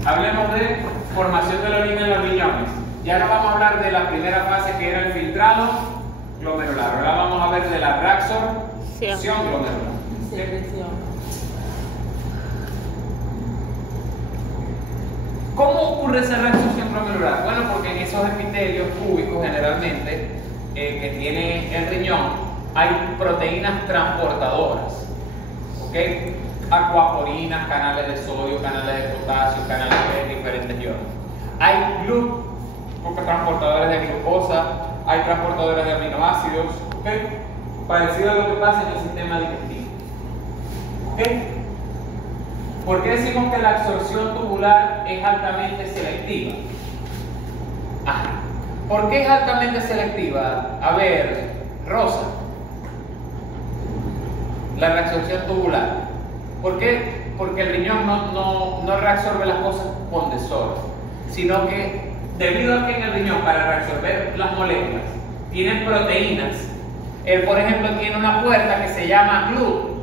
Hablemos de formación de la orina en los riñones. Ya no vamos a hablar de la primera fase que era el filtrado glomerular. Ahora vamos a ver de la reabsorción glomerular. ¿Cómo ocurre esa reabsorción glomerular? Bueno, porque en esos epitelios cúbicos generalmente que tiene el riñón hay proteínas transportadoras, ¿ok? Acuaporinas, canales de sodio, canales de potasio, canales de diferentes iones. Hay transportadores de glucosa, hay transportadores de aminoácidos, ¿ok? Parecido a lo que pasa en el sistema digestivo, ¿ok? ¿Por qué decimos que la absorción tubular es altamente selectiva? ¿Por qué es altamente selectiva? A ver, Rosa, la reabsorción tubular. ¿Por qué? Porque el riñón no reabsorbe las cosas con desorden, sino que debido a que en el riñón para reabsorber las moléculas tienen proteínas, él por ejemplo tiene una puerta que se llama GLUT,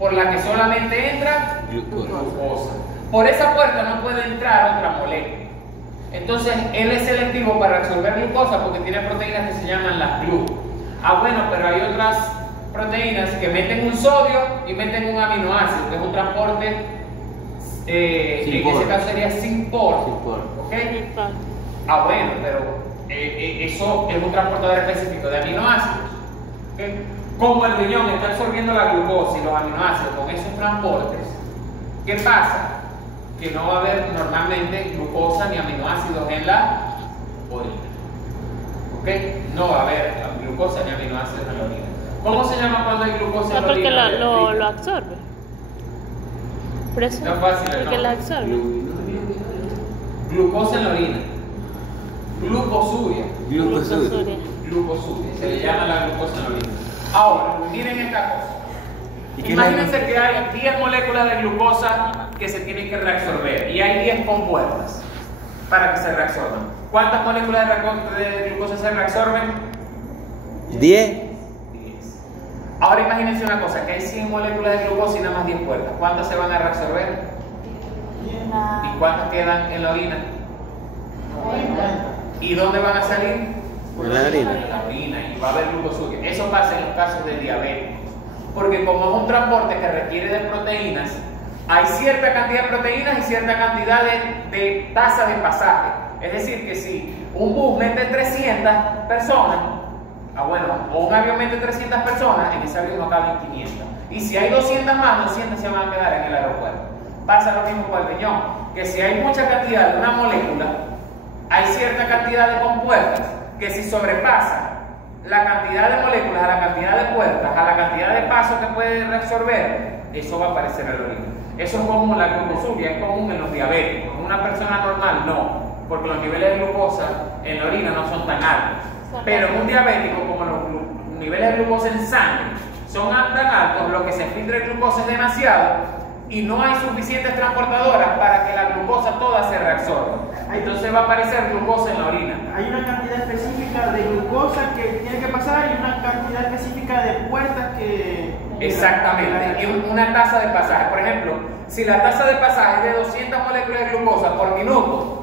por la que solamente entra glucosa. Por esa puerta no puede entrar otra molécula. Entonces él es selectivo para reabsorber glucosa porque tiene proteínas que se llaman las GLUT. Bueno, pero hay otras proteínas que meten un sodio y meten un aminoácido, que es un transporte, en ese caso sería sin por. ¿Ok? Bueno, pero eso es un transportador específico de aminoácidos. ¿Okay? Como el riñón está absorbiendo la glucosa y los aminoácidos con esos transportes, ¿qué pasa? Que no va a haber normalmente glucosa ni aminoácidos en la orina. ¿Ok? No va a haber glucosa ni aminoácidos en la orina. ¿Cómo se llama cuando hay glucosa en la orina? Porque lo absorbe. Por eso. No es fácil, porque no. la absorbe. Glucosa en la orina. Glucosuria. Glucosuria. Glucosuria. Se le llama la glucosa en la orina. Ahora, miren esta cosa. Imagínense que hay 10 moléculas de glucosa que se tienen que reabsorber y hay 10 compuertas para que se reabsorban. ¿Cuántas moléculas de glucosa se reabsorben? 10. Ahora imagínense una cosa, que hay 100 moléculas de glucosa y nada más 10 puertas. ¿Cuántas se van a reabsorber? ¿Y cuántas quedan en la orina? ¿Y dónde van a salir? En la orina. En la orina, y va a haber glucosuria. Eso pasa en los casos de diabéticos. Porque como es un transporte que requiere de proteínas, hay cierta cantidad de proteínas y cierta cantidad de tasa de pasaje. Es decir, que si un bus mete 300 personas, o un avión mete 300 personas, en ese avión no caben 500. Y si hay 200 más, 200 se van a quedar en el aeropuerto. Pasa lo mismo con el riñón, que si hay mucha cantidad de una molécula, hay cierta cantidad de compuertas que si sobrepasa la cantidad de moléculas a la cantidad de puertas, a la cantidad de pasos que puede reabsorber, eso va a aparecer en la orina. Eso es común, la glucosuria es común en los diabéticos. En una persona normal no, porque los niveles de glucosa en la orina no son tan altos. Pero en un diabético, como los niveles de glucosa en sangre son tan altos, lo que se filtra de glucosa es demasiado y no hay suficientes transportadoras para que la glucosa toda se reabsorba. Entonces va a aparecer glucosa en la orina. Hay una cantidad específica de glucosa que tiene que pasar y una cantidad específica de puertas que... Exactamente, y una tasa de pasaje. Por ejemplo, si la tasa de pasaje es de 200 moléculas de glucosa por minuto,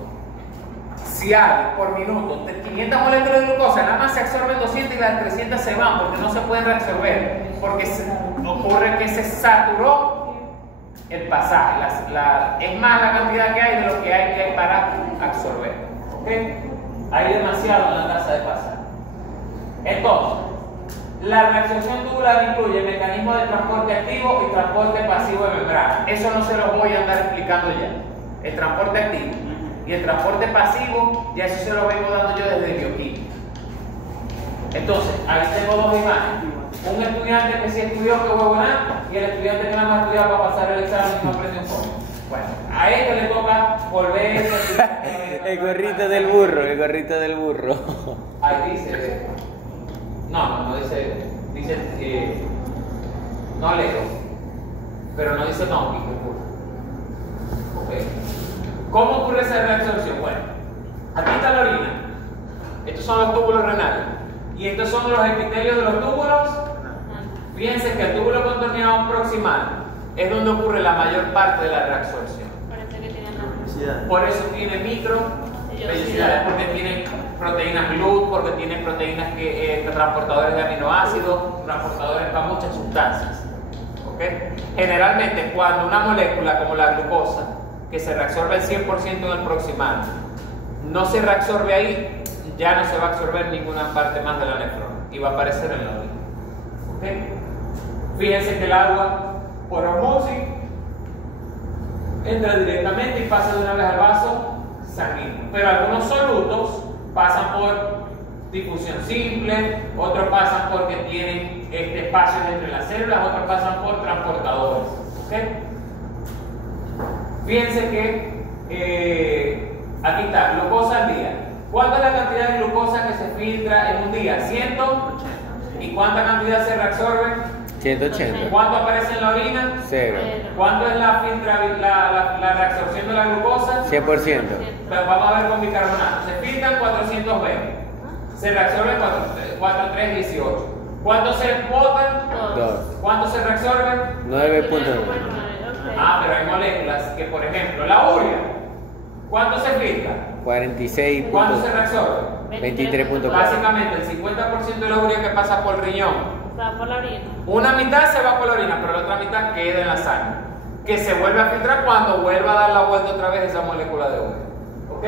si hay por minuto 500 moléculas de glucosa, nada más se absorben 200 y las 300 se van porque no se pueden reabsorber, porque ocurre que se saturó el pasaje, es más la cantidad que hay de lo que hay para absorber. ¿Okay? Hay demasiado en la tasa de pasaje. Entonces, la reabsorción tubular incluye mecanismos de transporte activo y transporte pasivo de membrana. Eso no se los voy a andar explicando ya. El transporte activo y el transporte pasivo, ya eso se lo vengo dando yo desde bioquímica. Entonces, ahí tengo dos imágenes. Un estudiante que sí estudió, que huevona, y el estudiante que nada más estudiaba para pasar el examen y no aprendió un poco. Bueno, a este le toca volver El gorrito del burro, el gorrito del burro. Ahí dice, no dice, no leo, pero no dice no, que burro. Okay. ¿Cómo ocurre esa reabsorción? Bueno, aquí está la orina, estos son los túbulos renales, y estos son los epitelios de los túbulos. Fíjense que el túbulo contorneado proximal es donde ocurre la mayor parte de la reabsorción. Parece que tiene Vellosidad. Por eso tiene micro vellosidades, porque tiene proteínas GLUT, porque tiene proteínas transportadores de aminoácidos, transportadores para muchas sustancias. ¿Okay? Generalmente, cuando una molécula como la glucosa, que se reabsorbe al 100% en el proximal, no se reabsorbe ahí, ya no se va a absorber ninguna parte más de la nefrona y va a aparecer en la orina. ¿Okay? Fíjense que el agua, por osmosis, entra directamente y pasa de una vez al vaso sanguíneo. Pero algunos solutos pasan por difusión simple, otros pasan porque tienen espacios entre las células, otros pasan por transportadores. ¿Okay? Fíjense que aquí está, glucosa al día. ¿Cuánta es la cantidad de glucosa que se filtra en un día? 100. ¿Y cuánta cantidad se reabsorbe? 180. ¿Cuánto aparece en la orina? 0. ¿Cuánto es la reabsorción de la glucosa? 100%. Pues vamos a ver con bicarbonato. Se filtran 420. Se reabsorben 4,318. ¿Cuánto se botan? 2. ¿Cuánto se reabsorben? 9.9. Ah, pero hay moléculas que, por ejemplo, la urea, ¿cuánto se filtra? 46. ¿Cuánto se reabsorbe? 23.4. Básicamente el 50% de la urea que pasa por riñón. Por la orina. Una mitad se va por la orina, pero la otra mitad queda en la sangre, que se vuelve a filtrar cuando vuelva a dar la vuelta otra vez esa molécula de urea. ¿Ok?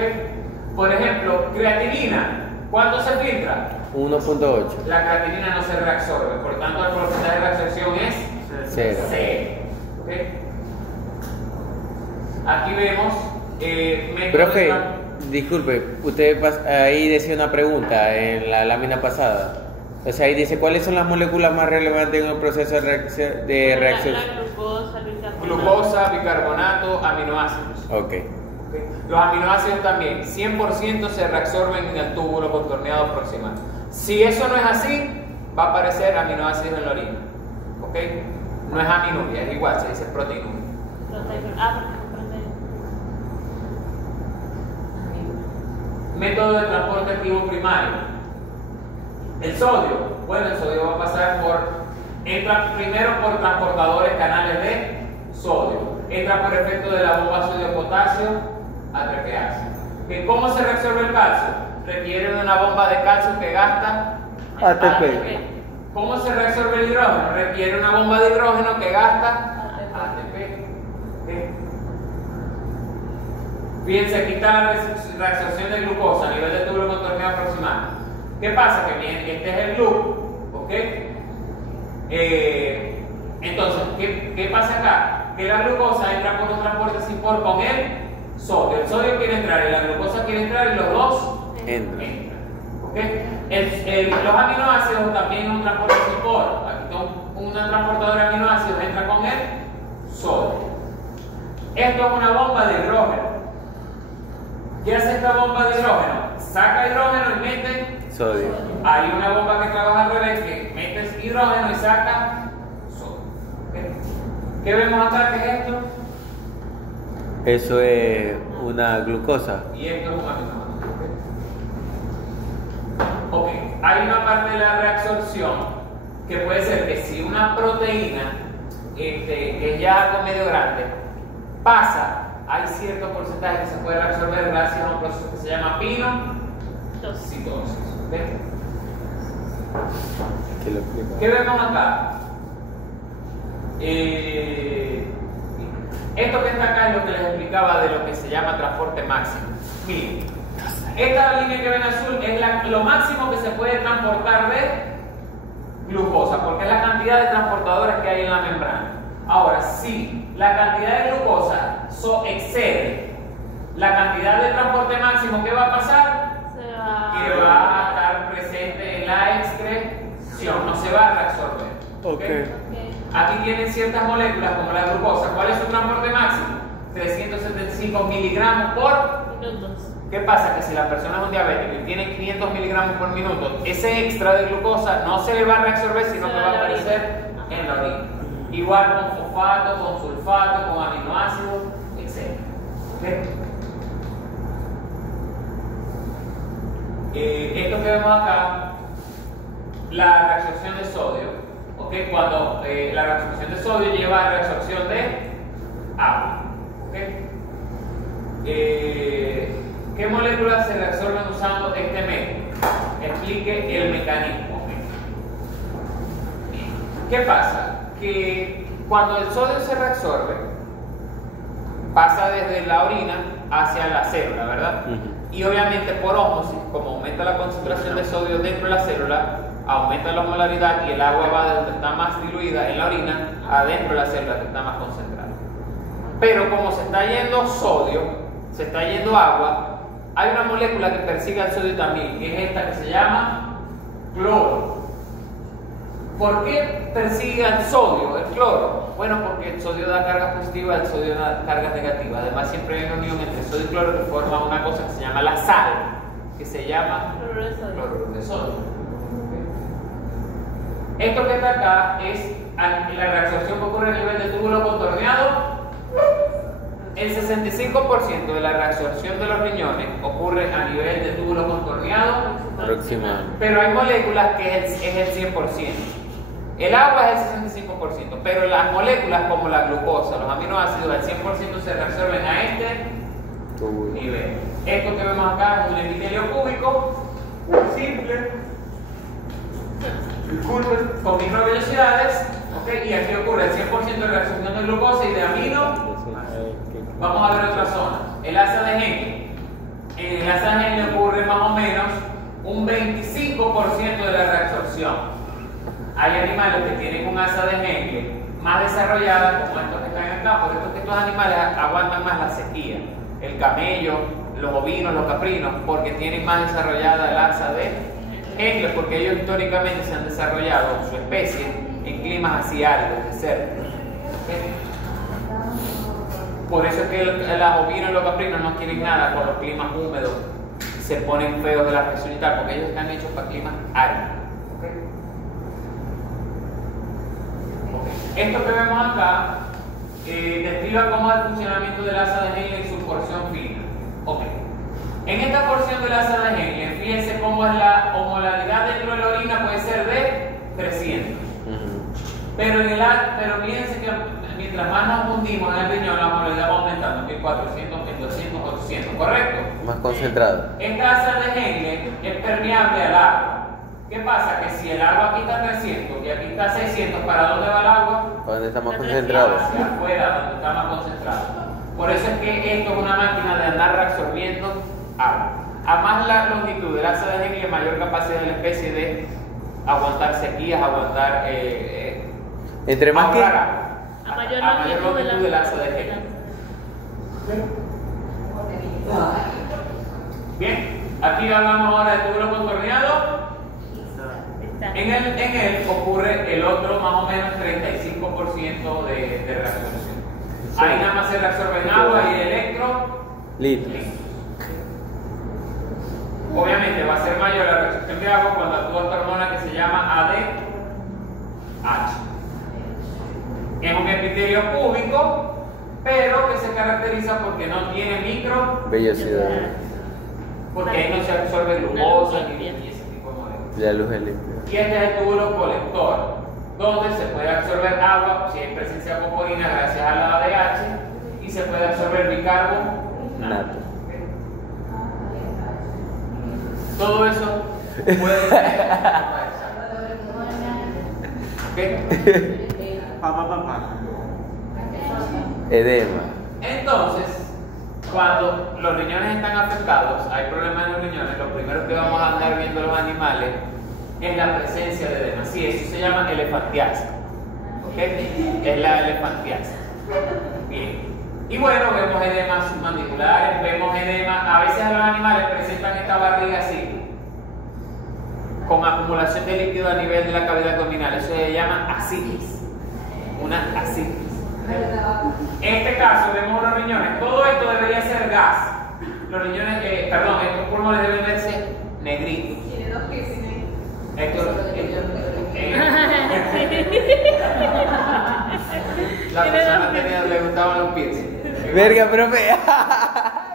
Por ejemplo, creatinina, ¿cuánto se filtra? 1.8. La creatinina no se reabsorbe, por tanto el porcentaje de reabsorción es 0. 0. ¿Ok? Aquí vemos métodos Profe, de disculpe, usted ahí decía una pregunta en la lámina pasada. O sea, ahí dice, ¿cuáles son las moléculas más relevantes en el proceso de reacción? La glucosa, bicarbonato. glucosa, bicarbonato, aminoácidos. Ok. Los aminoácidos también, 100% se reabsorben en el túbulo contorneado proximal. Si eso no es así, va a aparecer aminoácidos en la orina. ¿Ok? No es aminuria, es igual, se dice proteinuria. Método de transporte activo primario. El sodio, bueno, el sodio va a pasar entra primero por transportadores canales de sodio, entra por efecto de la bomba sodio-potasio a trepearse. ¿Cómo se reabsorbe el calcio? Requiere de una bomba de calcio que gasta ATP. ¿Cómo se reabsorbe el hidrógeno? Requiere una bomba de hidrógeno que gasta ATP. Fíjense, aquí está la reabsorción de glucosa a nivel de túbulo contorneado proximal. ¿Qué pasa? Que bien, este es el GLUT, ¿ok? Entonces, ¿qué pasa acá? Que la glucosa entra por un transporte sin por con el sodio. El sodio quiere entrar y la glucosa quiere entrar y los dos entran. ¿Okay? Los aminoácidos también es un transporte sin por. Aquí está una transportadora de aminoácidos, entra con el sodio. Esto es una bomba de hidrógeno. ¿Qué hace esta bomba de hidrógeno? Saca hidrógeno y mete Sodio. Hay una bomba que trabaja al revés, que metes hidrógeno y saca sodio. ¿Okay? ¿Qué vemos acá? ¿Qué es esto? Eso es una glucosa. Y esto es un aminoácido. Ok, hay una parte de la reabsorción que puede ser que si una proteína que es ya algo medio grande pasa, hay cierto porcentaje que se puede reabsorber gracias a un proceso que se llama pinocitosis. ¿Okay? ¿Qué vemos acá? Esto que está acá es lo que les explicaba de lo que se llama transporte máximo. Miren, esta línea que ven azul es lo máximo que se puede transportar de glucosa, porque es la cantidad de transportadores que hay en la membrana. Ahora, si la cantidad de glucosa excede la cantidad de transporte máximo, ¿qué va a pasar? Que va a estar presente en la excreción, no se va a reabsorber. ¿Okay? Aquí tienen ciertas moléculas como la glucosa. ¿Cuál es su transporte máximo? 375 miligramos por minuto. ¿Qué pasa? Que si la persona es un diabético y tiene 500 miligramos por minuto, ese extra de glucosa no se le va a reabsorber, sino que va a aparecer en la orina. Igual con fosfato, con sulfato, con aminoácidos, etc. Esto que vemos acá, la reabsorción de sodio, ¿okay? Cuando la reabsorción de sodio lleva a reabsorción de agua. ¿Okay? ¿qué moléculas se reabsorben usando este método? Explique el mecanismo. ¿Qué pasa? Que cuando el sodio se reabsorbe, pasa desde la orina hacia la célula, ¿verdad? Y obviamente por ósmosis, como aumenta la concentración de sodio dentro de la célula, aumenta la osmolaridad y el agua va de donde está más diluida en la orina adentro de la célula que está más concentrada. Pero como se está yendo sodio, se está yendo agua, hay una molécula que persigue al sodio también, que es esta que se llama cloro. ¿Por qué persigue al sodio, el cloro? Bueno, porque el sodio da cargas positivas, el sodio da cargas negativas. Además, siempre hay una unión entre sodio y cloro que forma una cosa que se llama la sal, que se llama cloruro de sodio. Esto que está acá es la reabsorción que ocurre a nivel del túbulo contorneado. El 65% de la reabsorción de los riñones ocurre a nivel del túbulo contorneado Aproximadamente. pero hay moléculas que es el 100%. El agua es el 65%, pero las moléculas como la glucosa, los aminoácidos, al 100% se reabsorben a este nivel. Esto que vemos acá es un epitelio cúbico, simple, con microvellosidades, ¿okay? Y aquí ocurre el 100% de reabsorción de glucosa y de amino. Vamos a ver otra zona, el asa de Henle. En el asa de Henle ocurre más o menos un 25% de la reabsorción. Hay animales que tienen un asa de Henle más desarrollada, como estos que están acá, por eso que estos animales aguantan más la sequía. El camello, los ovinos, los caprinos, porque tienen más desarrollada el asa de Henle, porque ellos históricamente se han desarrollado su especie en climas así áridos, desérticos. ¿Okay? Por eso es que los ovinos y los caprinos no quieren nada con los climas húmedos, se ponen feos de la presión y tal, porque ellos están hechos para climas áridos. Esto que vemos acá describe cómo es el funcionamiento del asa de Henle en su porción fina. En esta porción del asa de Henle, fíjense cómo es la osmolaridad dentro de la orina, puede ser de 300. Pero fíjense que mientras más nos hundimos en el riñón, la osmolaridad va aumentando, 1400, 1200, 800, ¿correcto? Más concentrado. Esta asa de Henle es permeable al agua. ¿Qué pasa? Que si el agua aquí está 300 y aquí está 600, ¿para dónde va el agua? ¿Para dónde está más concentrado? Hacia afuera, donde está más concentrado. Por eso es que esto es una máquina de andar reabsorbiendo agua. A más la longitud del asa de Henle, mayor capacidad de la especie de aguantar sequías, aguantar entre más que A mayor longitud del asa de Henle. Bien, aquí hablamos ahora del túbulo contorneado. En él ocurre el otro más o menos 35% de reabsorción. Ahí nada más se reabsorbe en agua y litros. Obviamente va a ser mayor la reabsorción de agua cuando actúa esta hormona que se llama ADH. Es un epitelio cúbico, pero que se caracteriza porque no tiene vellosidad. porque ahí no se absorbe glucosa ni ese tipo de moléculas. La luz es limpia. Y este es el túbulo colector, donde se puede absorber agua si hay presencia de fosforina gracias a la ADH y se puede absorber bicarbonato. Todo eso puede ser. Edema. Entonces, cuando los riñones están afectados, hay problemas en los riñones, lo primero que vamos a andar viendo los animales es la presencia de edema. Sí, eso se llama elefantiasis. Es la elefantiasis. Bien. Y bueno, vemos edemas submandibulares, vemos edema. A veces los animales presentan esta barriga así, con acumulación de líquido a nivel de la cavidad abdominal. Eso se llama asitis. Una asitis. En este caso vemos los riñones. Todo esto debería ser gas. Los riñones, estos pulmones deben verse negritos. Tiene dos piercings. La persona le gustaban los piercings. Verga, profe.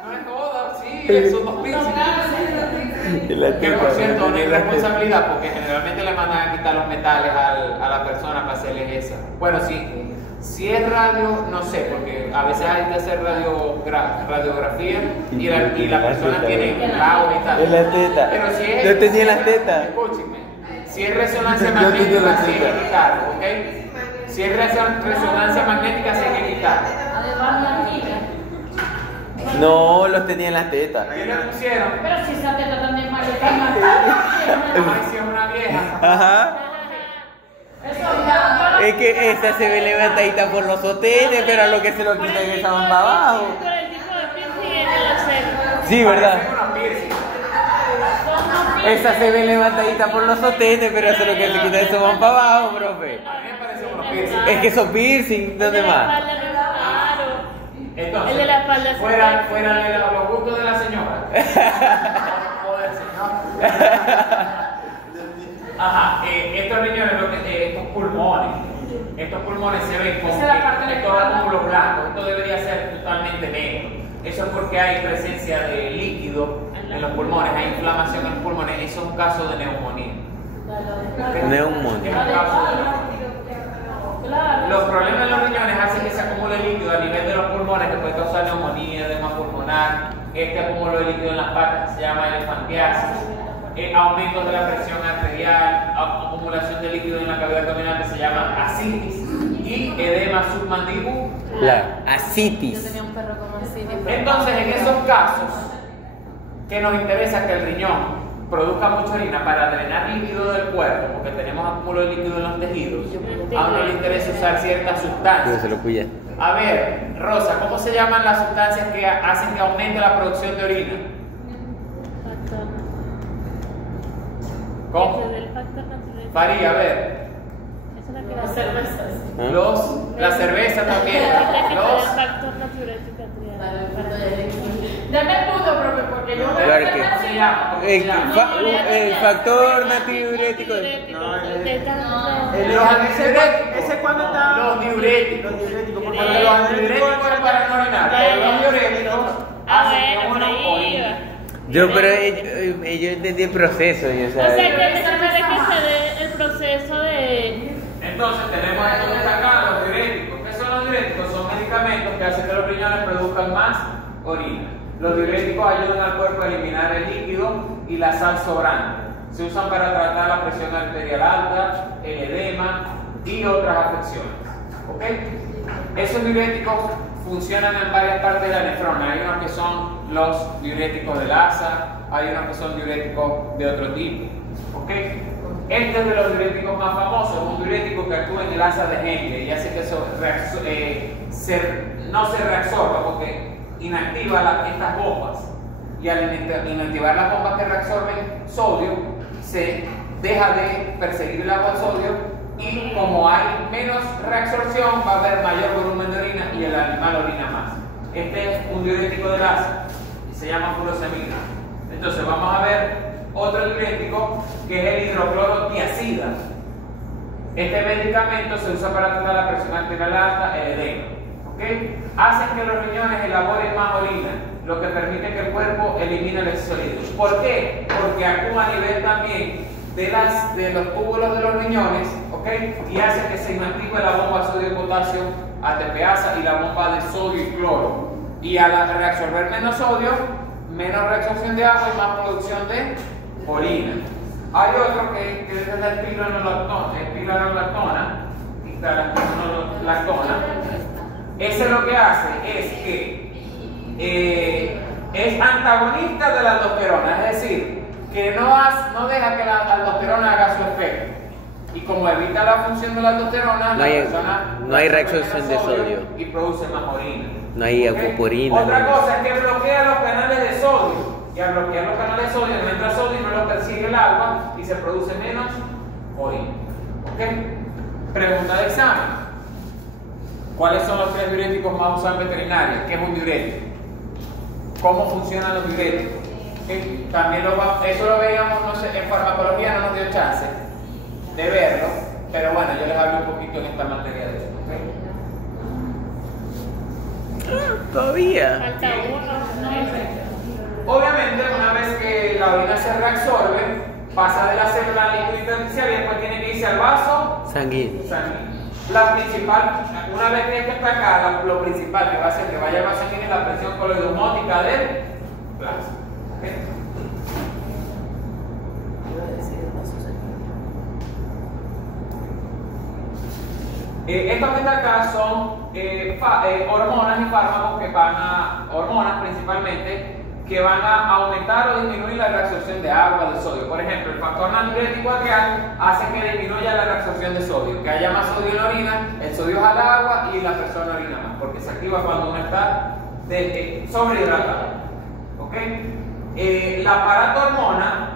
No es todo, sí, son dos piercings. Que por cierto, una irresponsabilidad porque generalmente le mandan a quitar los metales a la persona para hacerles esa. Bueno, si es radio, no sé, porque a veces hay que hacer radiografía y la persona tiene agua y tal. En la teta. Pero si es. Yo tenía las tetas. Escúcheme. Si es resonancia Yo tenía magnética, las sí hay tetas. que quitarlo, ¿ok? Si es resonancia magnética, sí hay que quitarlo. Además, la niña. No, los tenía en las tetas. ¿Qué le pusieron? Pero si esa teta también Ay, si es una vieja. Ajá. Eso ya. Es que esta se ve levantadita por los sostenes, pero a lo que se lo quitan es esa van para abajo. Por el tipo de piercing en el acero. Sí, ¿verdad? Parecen unos piercing. Esa se ve levantadita por los sostenes, pero eso es lo que se quita eso van para abajo, profe. A mí me parecen unos piercing. Es que son piercing, ¿dónde más? Entonces, El de la espalda es fuera un de los gustos de la señora. O del señor. Ajá, estos riñones, estos pulmones se ven como Esa es la parte de la estos espalda. áculos blancos. Esto debería ser totalmente negro. Eso es porque hay presencia de líquido en los pulmones, hay inflamación en los pulmones. Eso es un caso de neumonía. Neumonía. Es un caso de neumonía. Claro. Los problemas en los riñones hacen que se acumule líquido a nivel de los pulmones, que puede causar neumonía, edema pulmonar, este acúmulo de líquido en las patas que se llama elefantiasis, aumento de la presión arterial, acumulación de líquido en la cavidad abdominal que se llama ascitis y edema submandibular. La Yo ascitis. tenía un perro como así. Entonces, en esos casos que nos interesa que el riñón produzca mucha orina para drenar líquido del cuerpo, porque tenemos acúmulo de líquido en los tejidos, a uno le interesa usar ciertas Pero sustancias. se lo cuida. A ver, Rosa, ¿cómo se llaman las sustancias que hacen que aumente la producción de orina? Factor. ¿Cómo? Ese del factor natural. Faría, a ver. Esa es la que Las da cervezas. ¿Ah? La cerveza también. La que da el Los, factor natural Dame el punto, profe, porque yo Claro que- ¿cómo se llama? ¿Cómo se llama? El factor natriurético. Ese es cuando está. Los diuréticos. Los diuréticos, porque Porque los diuréticos es para no orinar, pero los diuréticos hacen que bueno, uno por ahí orine. iba. Yo entendí el proceso, yo, O sea, ¿sabes? que necesita que se dé el proceso de... Entonces tenemos esto que está acá, los diuréticos. ¿Qué son los diuréticos? Son medicamentos que hacen que los riñones produzcan más orina. Los diuréticos ayudan al cuerpo a eliminar el líquido y la sal sobrante. Se usan para tratar la presión arterial alta, el edema y otras afecciones. ¿Ok? Esos diuréticos funcionan en varias partes de la nefrona. Hay unos que son los diuréticos de Lassa, hay unos que son diuréticos de otro tipo. ¿Ok? Este es de los diuréticos más famosos, es un diurético que actúa en el asa de Henle y hace que eso no se reabsorba porque inactiva estas bombas. Y al inactivar las bombas que reabsorben sodio, se deja de perseguir el agua al sodio y como hay menos reabsorción va a haber mayor volumen de orina y el animal orina más. Este es un diurético de Lassa y se llama furosemida. Entonces vamos a ver otro diurético que es el hidroclorotiazida. Este medicamento se usa para tratar la presión arterial alta, el edema. ¿Okay? Hacen que los riñones elaboren más orina, lo que permite que el cuerpo elimine el exceso de líquidos. ¿Por qué? Porque actúa a nivel también de los túbulos de los riñones, ¿okay? Y hace que se inactive la bomba sodio-potasio ATPasa y la bomba de sodio y cloro. Y al reabsorber menos sodio, menos reabsorción de agua y más producción de orina. Hay otro que es la espironolactona, Ese lo que hace es que es antagonista de la aldosterona, es decir, que no deja que la aldosterona haga su efecto. Y como evita la función de la aldosterona, No hay- la persona no hay absorbe reabsorción menos de sodio. y produce más orina. No hay ¿Ok? acuporina. Otra no. cosa es que bloquea los canales de sodio. Y al bloquear los canales de sodio no entra sodio y no lo persigue el agua y se produce menos orina. ¿Ok? Pregunta de examen. ¿Cuáles son los 3 diuréticos más usados en veterinaria? ¿Qué es un diurético? ¿Cómo funcionan los diuréticos? ¿Ok? También eso lo veíamos, no sé, en farmacología no nos dio chance de verlo, pero bueno, yo les hablo un poquito en esta materia de esto. ¿Ok? Todavía. Falta uno. Obviamente, una vez que la orina se reabsorbe, pasa de la célula líquido intersticial y después tiene que irse al vaso Sanguíneo. sanguíneo. La principal, una vez que esto está acá, lo principal que va a hacer que vaya al vaso sanguíneo es la presión coloidosmótica del plasma. ¿Okay? Estos que están acá son hormonas y fármacos que van a, hormonas principalmente, que van a aumentar o disminuir la reabsorción de agua, de sodio. Por ejemplo, el factor natriurético atrial hace que disminuya la reabsorción de sodio, que haya más sodio en la orina, el sodio jala agua y la persona orina más, porque se activa cuando uno está sobrehidratado. ¿Okay? La paratormona,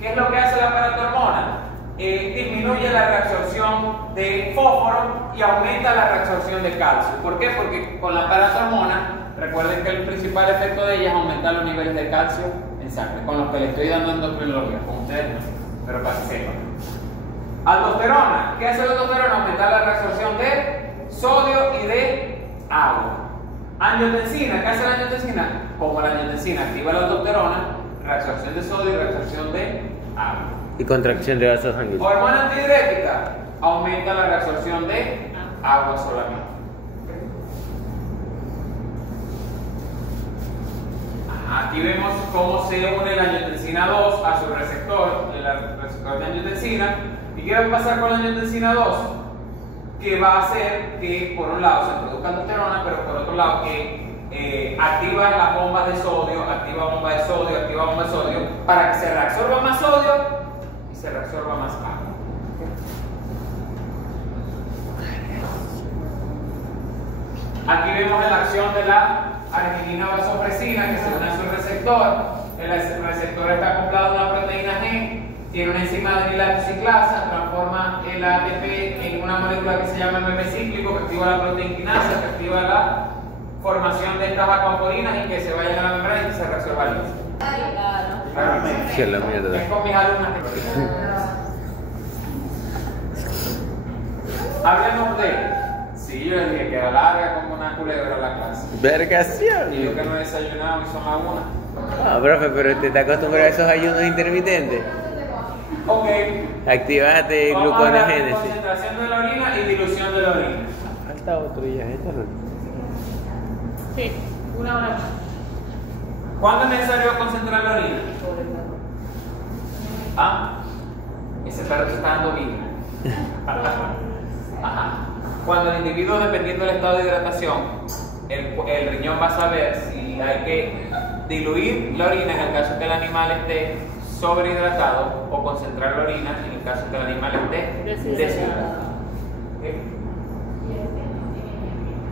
¿qué es lo que hace la paratormona? Disminuye la reabsorción de fósforo y aumenta la reabsorción de calcio. ¿Por qué? Porque con la paratormona, recuerden que el principal efecto de ella es aumentar los niveles de calcio en sangre, con los que le estoy dando endocrinología, con ustedes no, pero para que sepan. Aldosterona, ¿qué hace la aldosterona? Aumentar la reabsorción de sodio y de agua. Angiotensina, ¿qué hace la angiotensina? Como la angiotensina activa la aldosterona, reabsorción de sodio y reabsorción de agua. Y contracción de vasos sanguíneos. Hormona antidiurética, aumenta la reabsorción de agua solamente. Aquí vemos cómo se une la angiotensina 2 a su receptor, el receptor de angiotensina. ¿Y qué va a pasar con la angiotensina 2? Que va a hacer que, por un lado, se produzca aldosterona, pero por otro lado, que activa las bombas de sodio, activa bomba de sodio, activa bomba de sodio, para que se reabsorba más sodio y se reabsorba más agua. Aquí vemos la acción de la arginina vasopresina que se une a su receptor. El receptor está acoplado a una proteína G, tiene una enzima de adenilato-ciclasa, transforma el ATP en una molécula que se llama MP cíclico, que activa la proteinquinasa, que activa la formación de estas acuaporinas y que se vayan a la membrana y que se reabsorba el líquido. Sí, la mierda. Es con mis alumnas. Hablemos de. Sí, yo les dije que era larga como una culebra la clase. Vergación. Y yo que no he desayunado y son las 1. Ah, profe, pero te está acostumbrado a esos ayunos intermitentes. Ok. Activate Vamos a hablar de gluconogénesis. concentración de la orina y dilución de la orina. Falta otro ya, esta no. Sí, 1 hora. ¿Cuándo es necesario concentrar la orina? ¿Ah? Ese perro te está dando vida. Ajá. Cuando el individuo, dependiendo del estado de hidratación, el riñón va a saber si hay que diluir la orina en el caso que el animal esté sobrehidratado o concentrar la orina en el caso que el animal esté deshidratado. ¿Okay?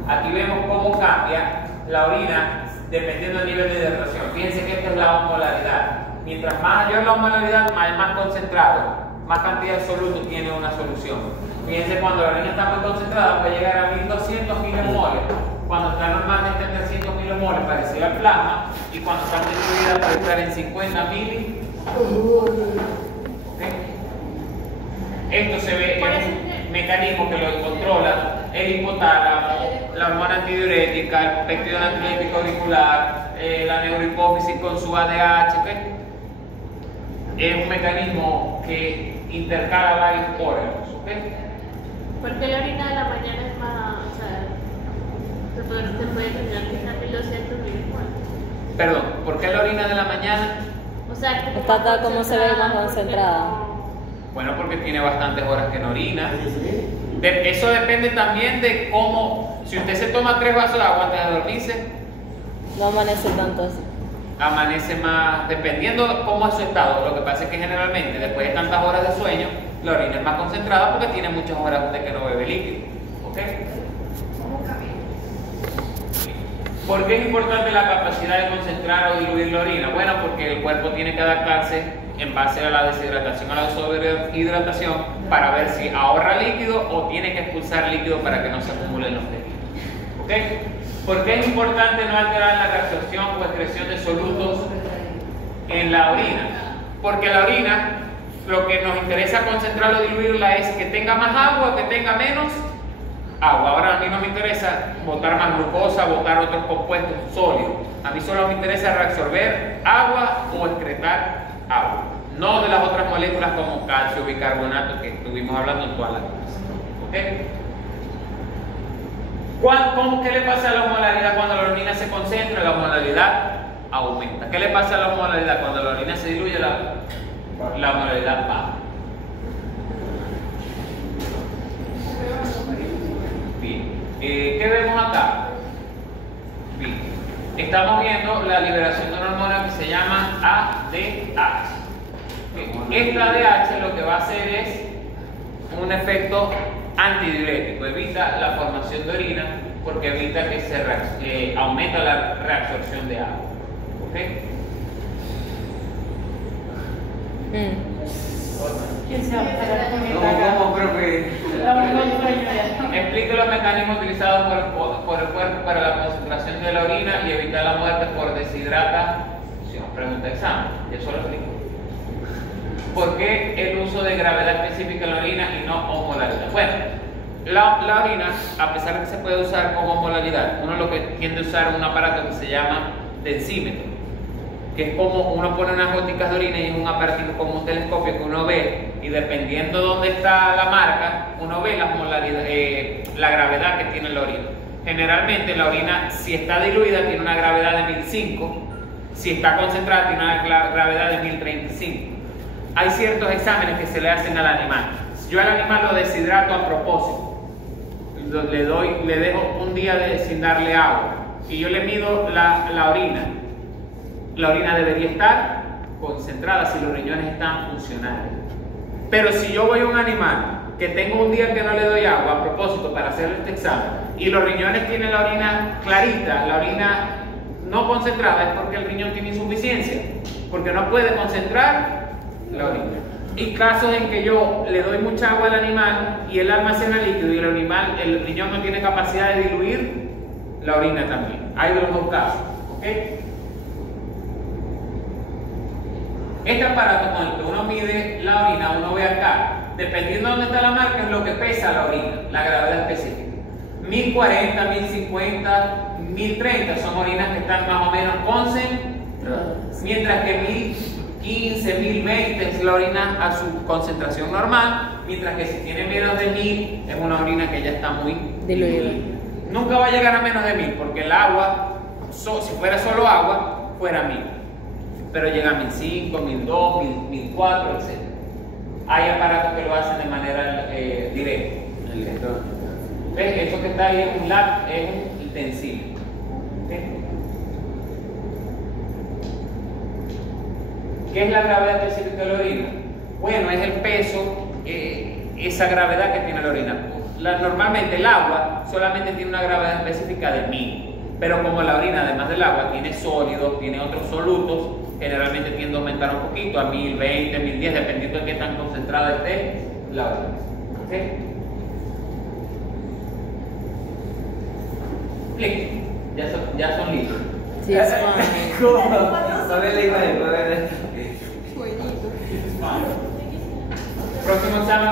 Aquí vemos cómo cambia la orina dependiendo del nivel de hidratación. Fíjense que esta es la osmolaridad. Mientras más mayor la osmolaridad, más concentrado, más cantidad de soluto tiene una solución. Fíjense, cuando la orina está muy concentrada puede llegar a 1200 milimoles. Cuando está normalmente en 300 milimoles, parecido al plasma, y cuando está diluida puede estar en 50 mili. ¿Okay? Esto se ve en un mecanismo que lo controla el hipotálamo, la hormona antidiurética, el péptido natriurético auricular, la neurohipófisis con su ADH. ¿Okay? Es un mecanismo que intercala varios órganos. ¿Okay? Porque la orina de la mañana es más, o sea, se puede tener quizás 1200 milimoles. Perdón, ¿por qué la orina de la mañana? O sea, es Está toda como se ve más concentrada. Bueno, porque tiene bastantes horas que no orina. Eso depende también de cómo, si usted se toma 3 vasos de agua antes de dormirse, No amanece tanto así. amanece más, dependiendo de cómo es su estado. Lo que pasa es que generalmente después de tantas horas de sueño, la orina es más concentrada porque tiene muchas horas de que no bebe líquido. ¿Ok? ¿Por qué es importante la capacidad de concentrar o diluir la orina? Bueno, porque el cuerpo tiene que adaptarse en base a la deshidratación o a la sobrehidratación para ver si ahorra líquido o tiene que expulsar líquido para que no se acumulen los líquidos. ¿Ok? ¿Por qué es importante no alterar la reabsorción o excreción de solutos en la orina? Porque la orina, lo que nos interesa concentrar o diluirla es que tenga más agua o que tenga menos agua. Ahora a mí no me interesa botar más glucosa, botar otros compuestos sólidos. A mí solo me interesa reabsorber agua o excretar agua. No de las otras moléculas como calcio, bicarbonato que estuvimos hablando en toda la clase. ¿Ok? ¿Qué le pasa a la osmolaridad cuando la orina se concentra? La osmolaridad aumenta. ¿Qué le pasa a la osmolaridad cuando la orina se diluye? La osmolaridad baja. Bien. ¿Qué vemos acá? Bien. Estamos viendo la liberación de una hormona que se llama ADH. Esta ADH lo que va a hacer es un efecto antidiurético, evita la formación de orina porque evita que se aumenta la reabsorción de agua. ¿Ok? ¿Quién sabe? ¿Cómo, profe? Explique los mecanismos utilizados por el cuerpo para la concentración de la orina y evitar la muerte por deshidratación. Pregunta de examen, eso lo explico. ¿Por qué el uso de gravedad específica en la orina y no osmolaridad? Bueno, la orina, a pesar de que se puede usar como osmolaridad, uno lo que tiende a usar un aparato que se llama densímetro, que es como uno pone unas goticas de orina y es un aparatito como un telescopio que uno ve, y dependiendo de dónde está la marca, uno ve la gravedad que tiene la orina. Generalmente la orina, si está diluida, tiene una gravedad de 1005, si está concentrada, tiene una gravedad de 1035. Hay ciertos exámenes que se le hacen al animal. Yo al animal lo deshidrato a propósito. Le dejo un día sin darle agua y yo le mido la orina. La orina debería estar concentrada si los riñones están funcionando. Pero si yo voy a un animal que tengo un día que no le doy agua a propósito para hacer este examen y los riñones tienen la orina clarita, la orina no concentrada, es porque el riñón tiene insuficiencia, porque no puede concentrar la orina. Y casos en que yo le doy mucha agua al animal y él almacena líquido y el riñón no tiene capacidad de diluir la orina también. Hay de los dos casos. ¿Ok? Este aparato con el que uno mide la orina, uno ve acá, dependiendo de dónde está la marca, es lo que pesa la orina, la gravedad específica. 1040, 1050, 1030 son orinas que están más o menos concentradas, mientras que 1015, 1020 es la orina a su concentración normal, mientras que si tiene menos de 1000 es una orina que ya está muy diluida. Nunca va a llegar a menos de 1000 porque el agua, si fuera solo agua, fuera 1000. Pero llega a 1005, 1002, 1004, etc. Hay aparatos que lo hacen de manera directa. ¿Ves? Eso que está ahí es un lab, es un utensilio. ¿Okay? ¿Qué es la gravedad específica de la orina? Bueno, es el peso, esa gravedad que tiene la orina. Normalmente el agua solamente tiene una gravedad específica de 1000, pero como la orina, además del agua, tiene sólidos, tiene otros solutos, generalmente tiende a aumentar un poquito, a 1020, 1010, dependiendo de qué tan concentrada esté la orina. ¿Okay? Listo, ya son listos. Sí, es fine. A ver la imagen, a ver. Próximo examen.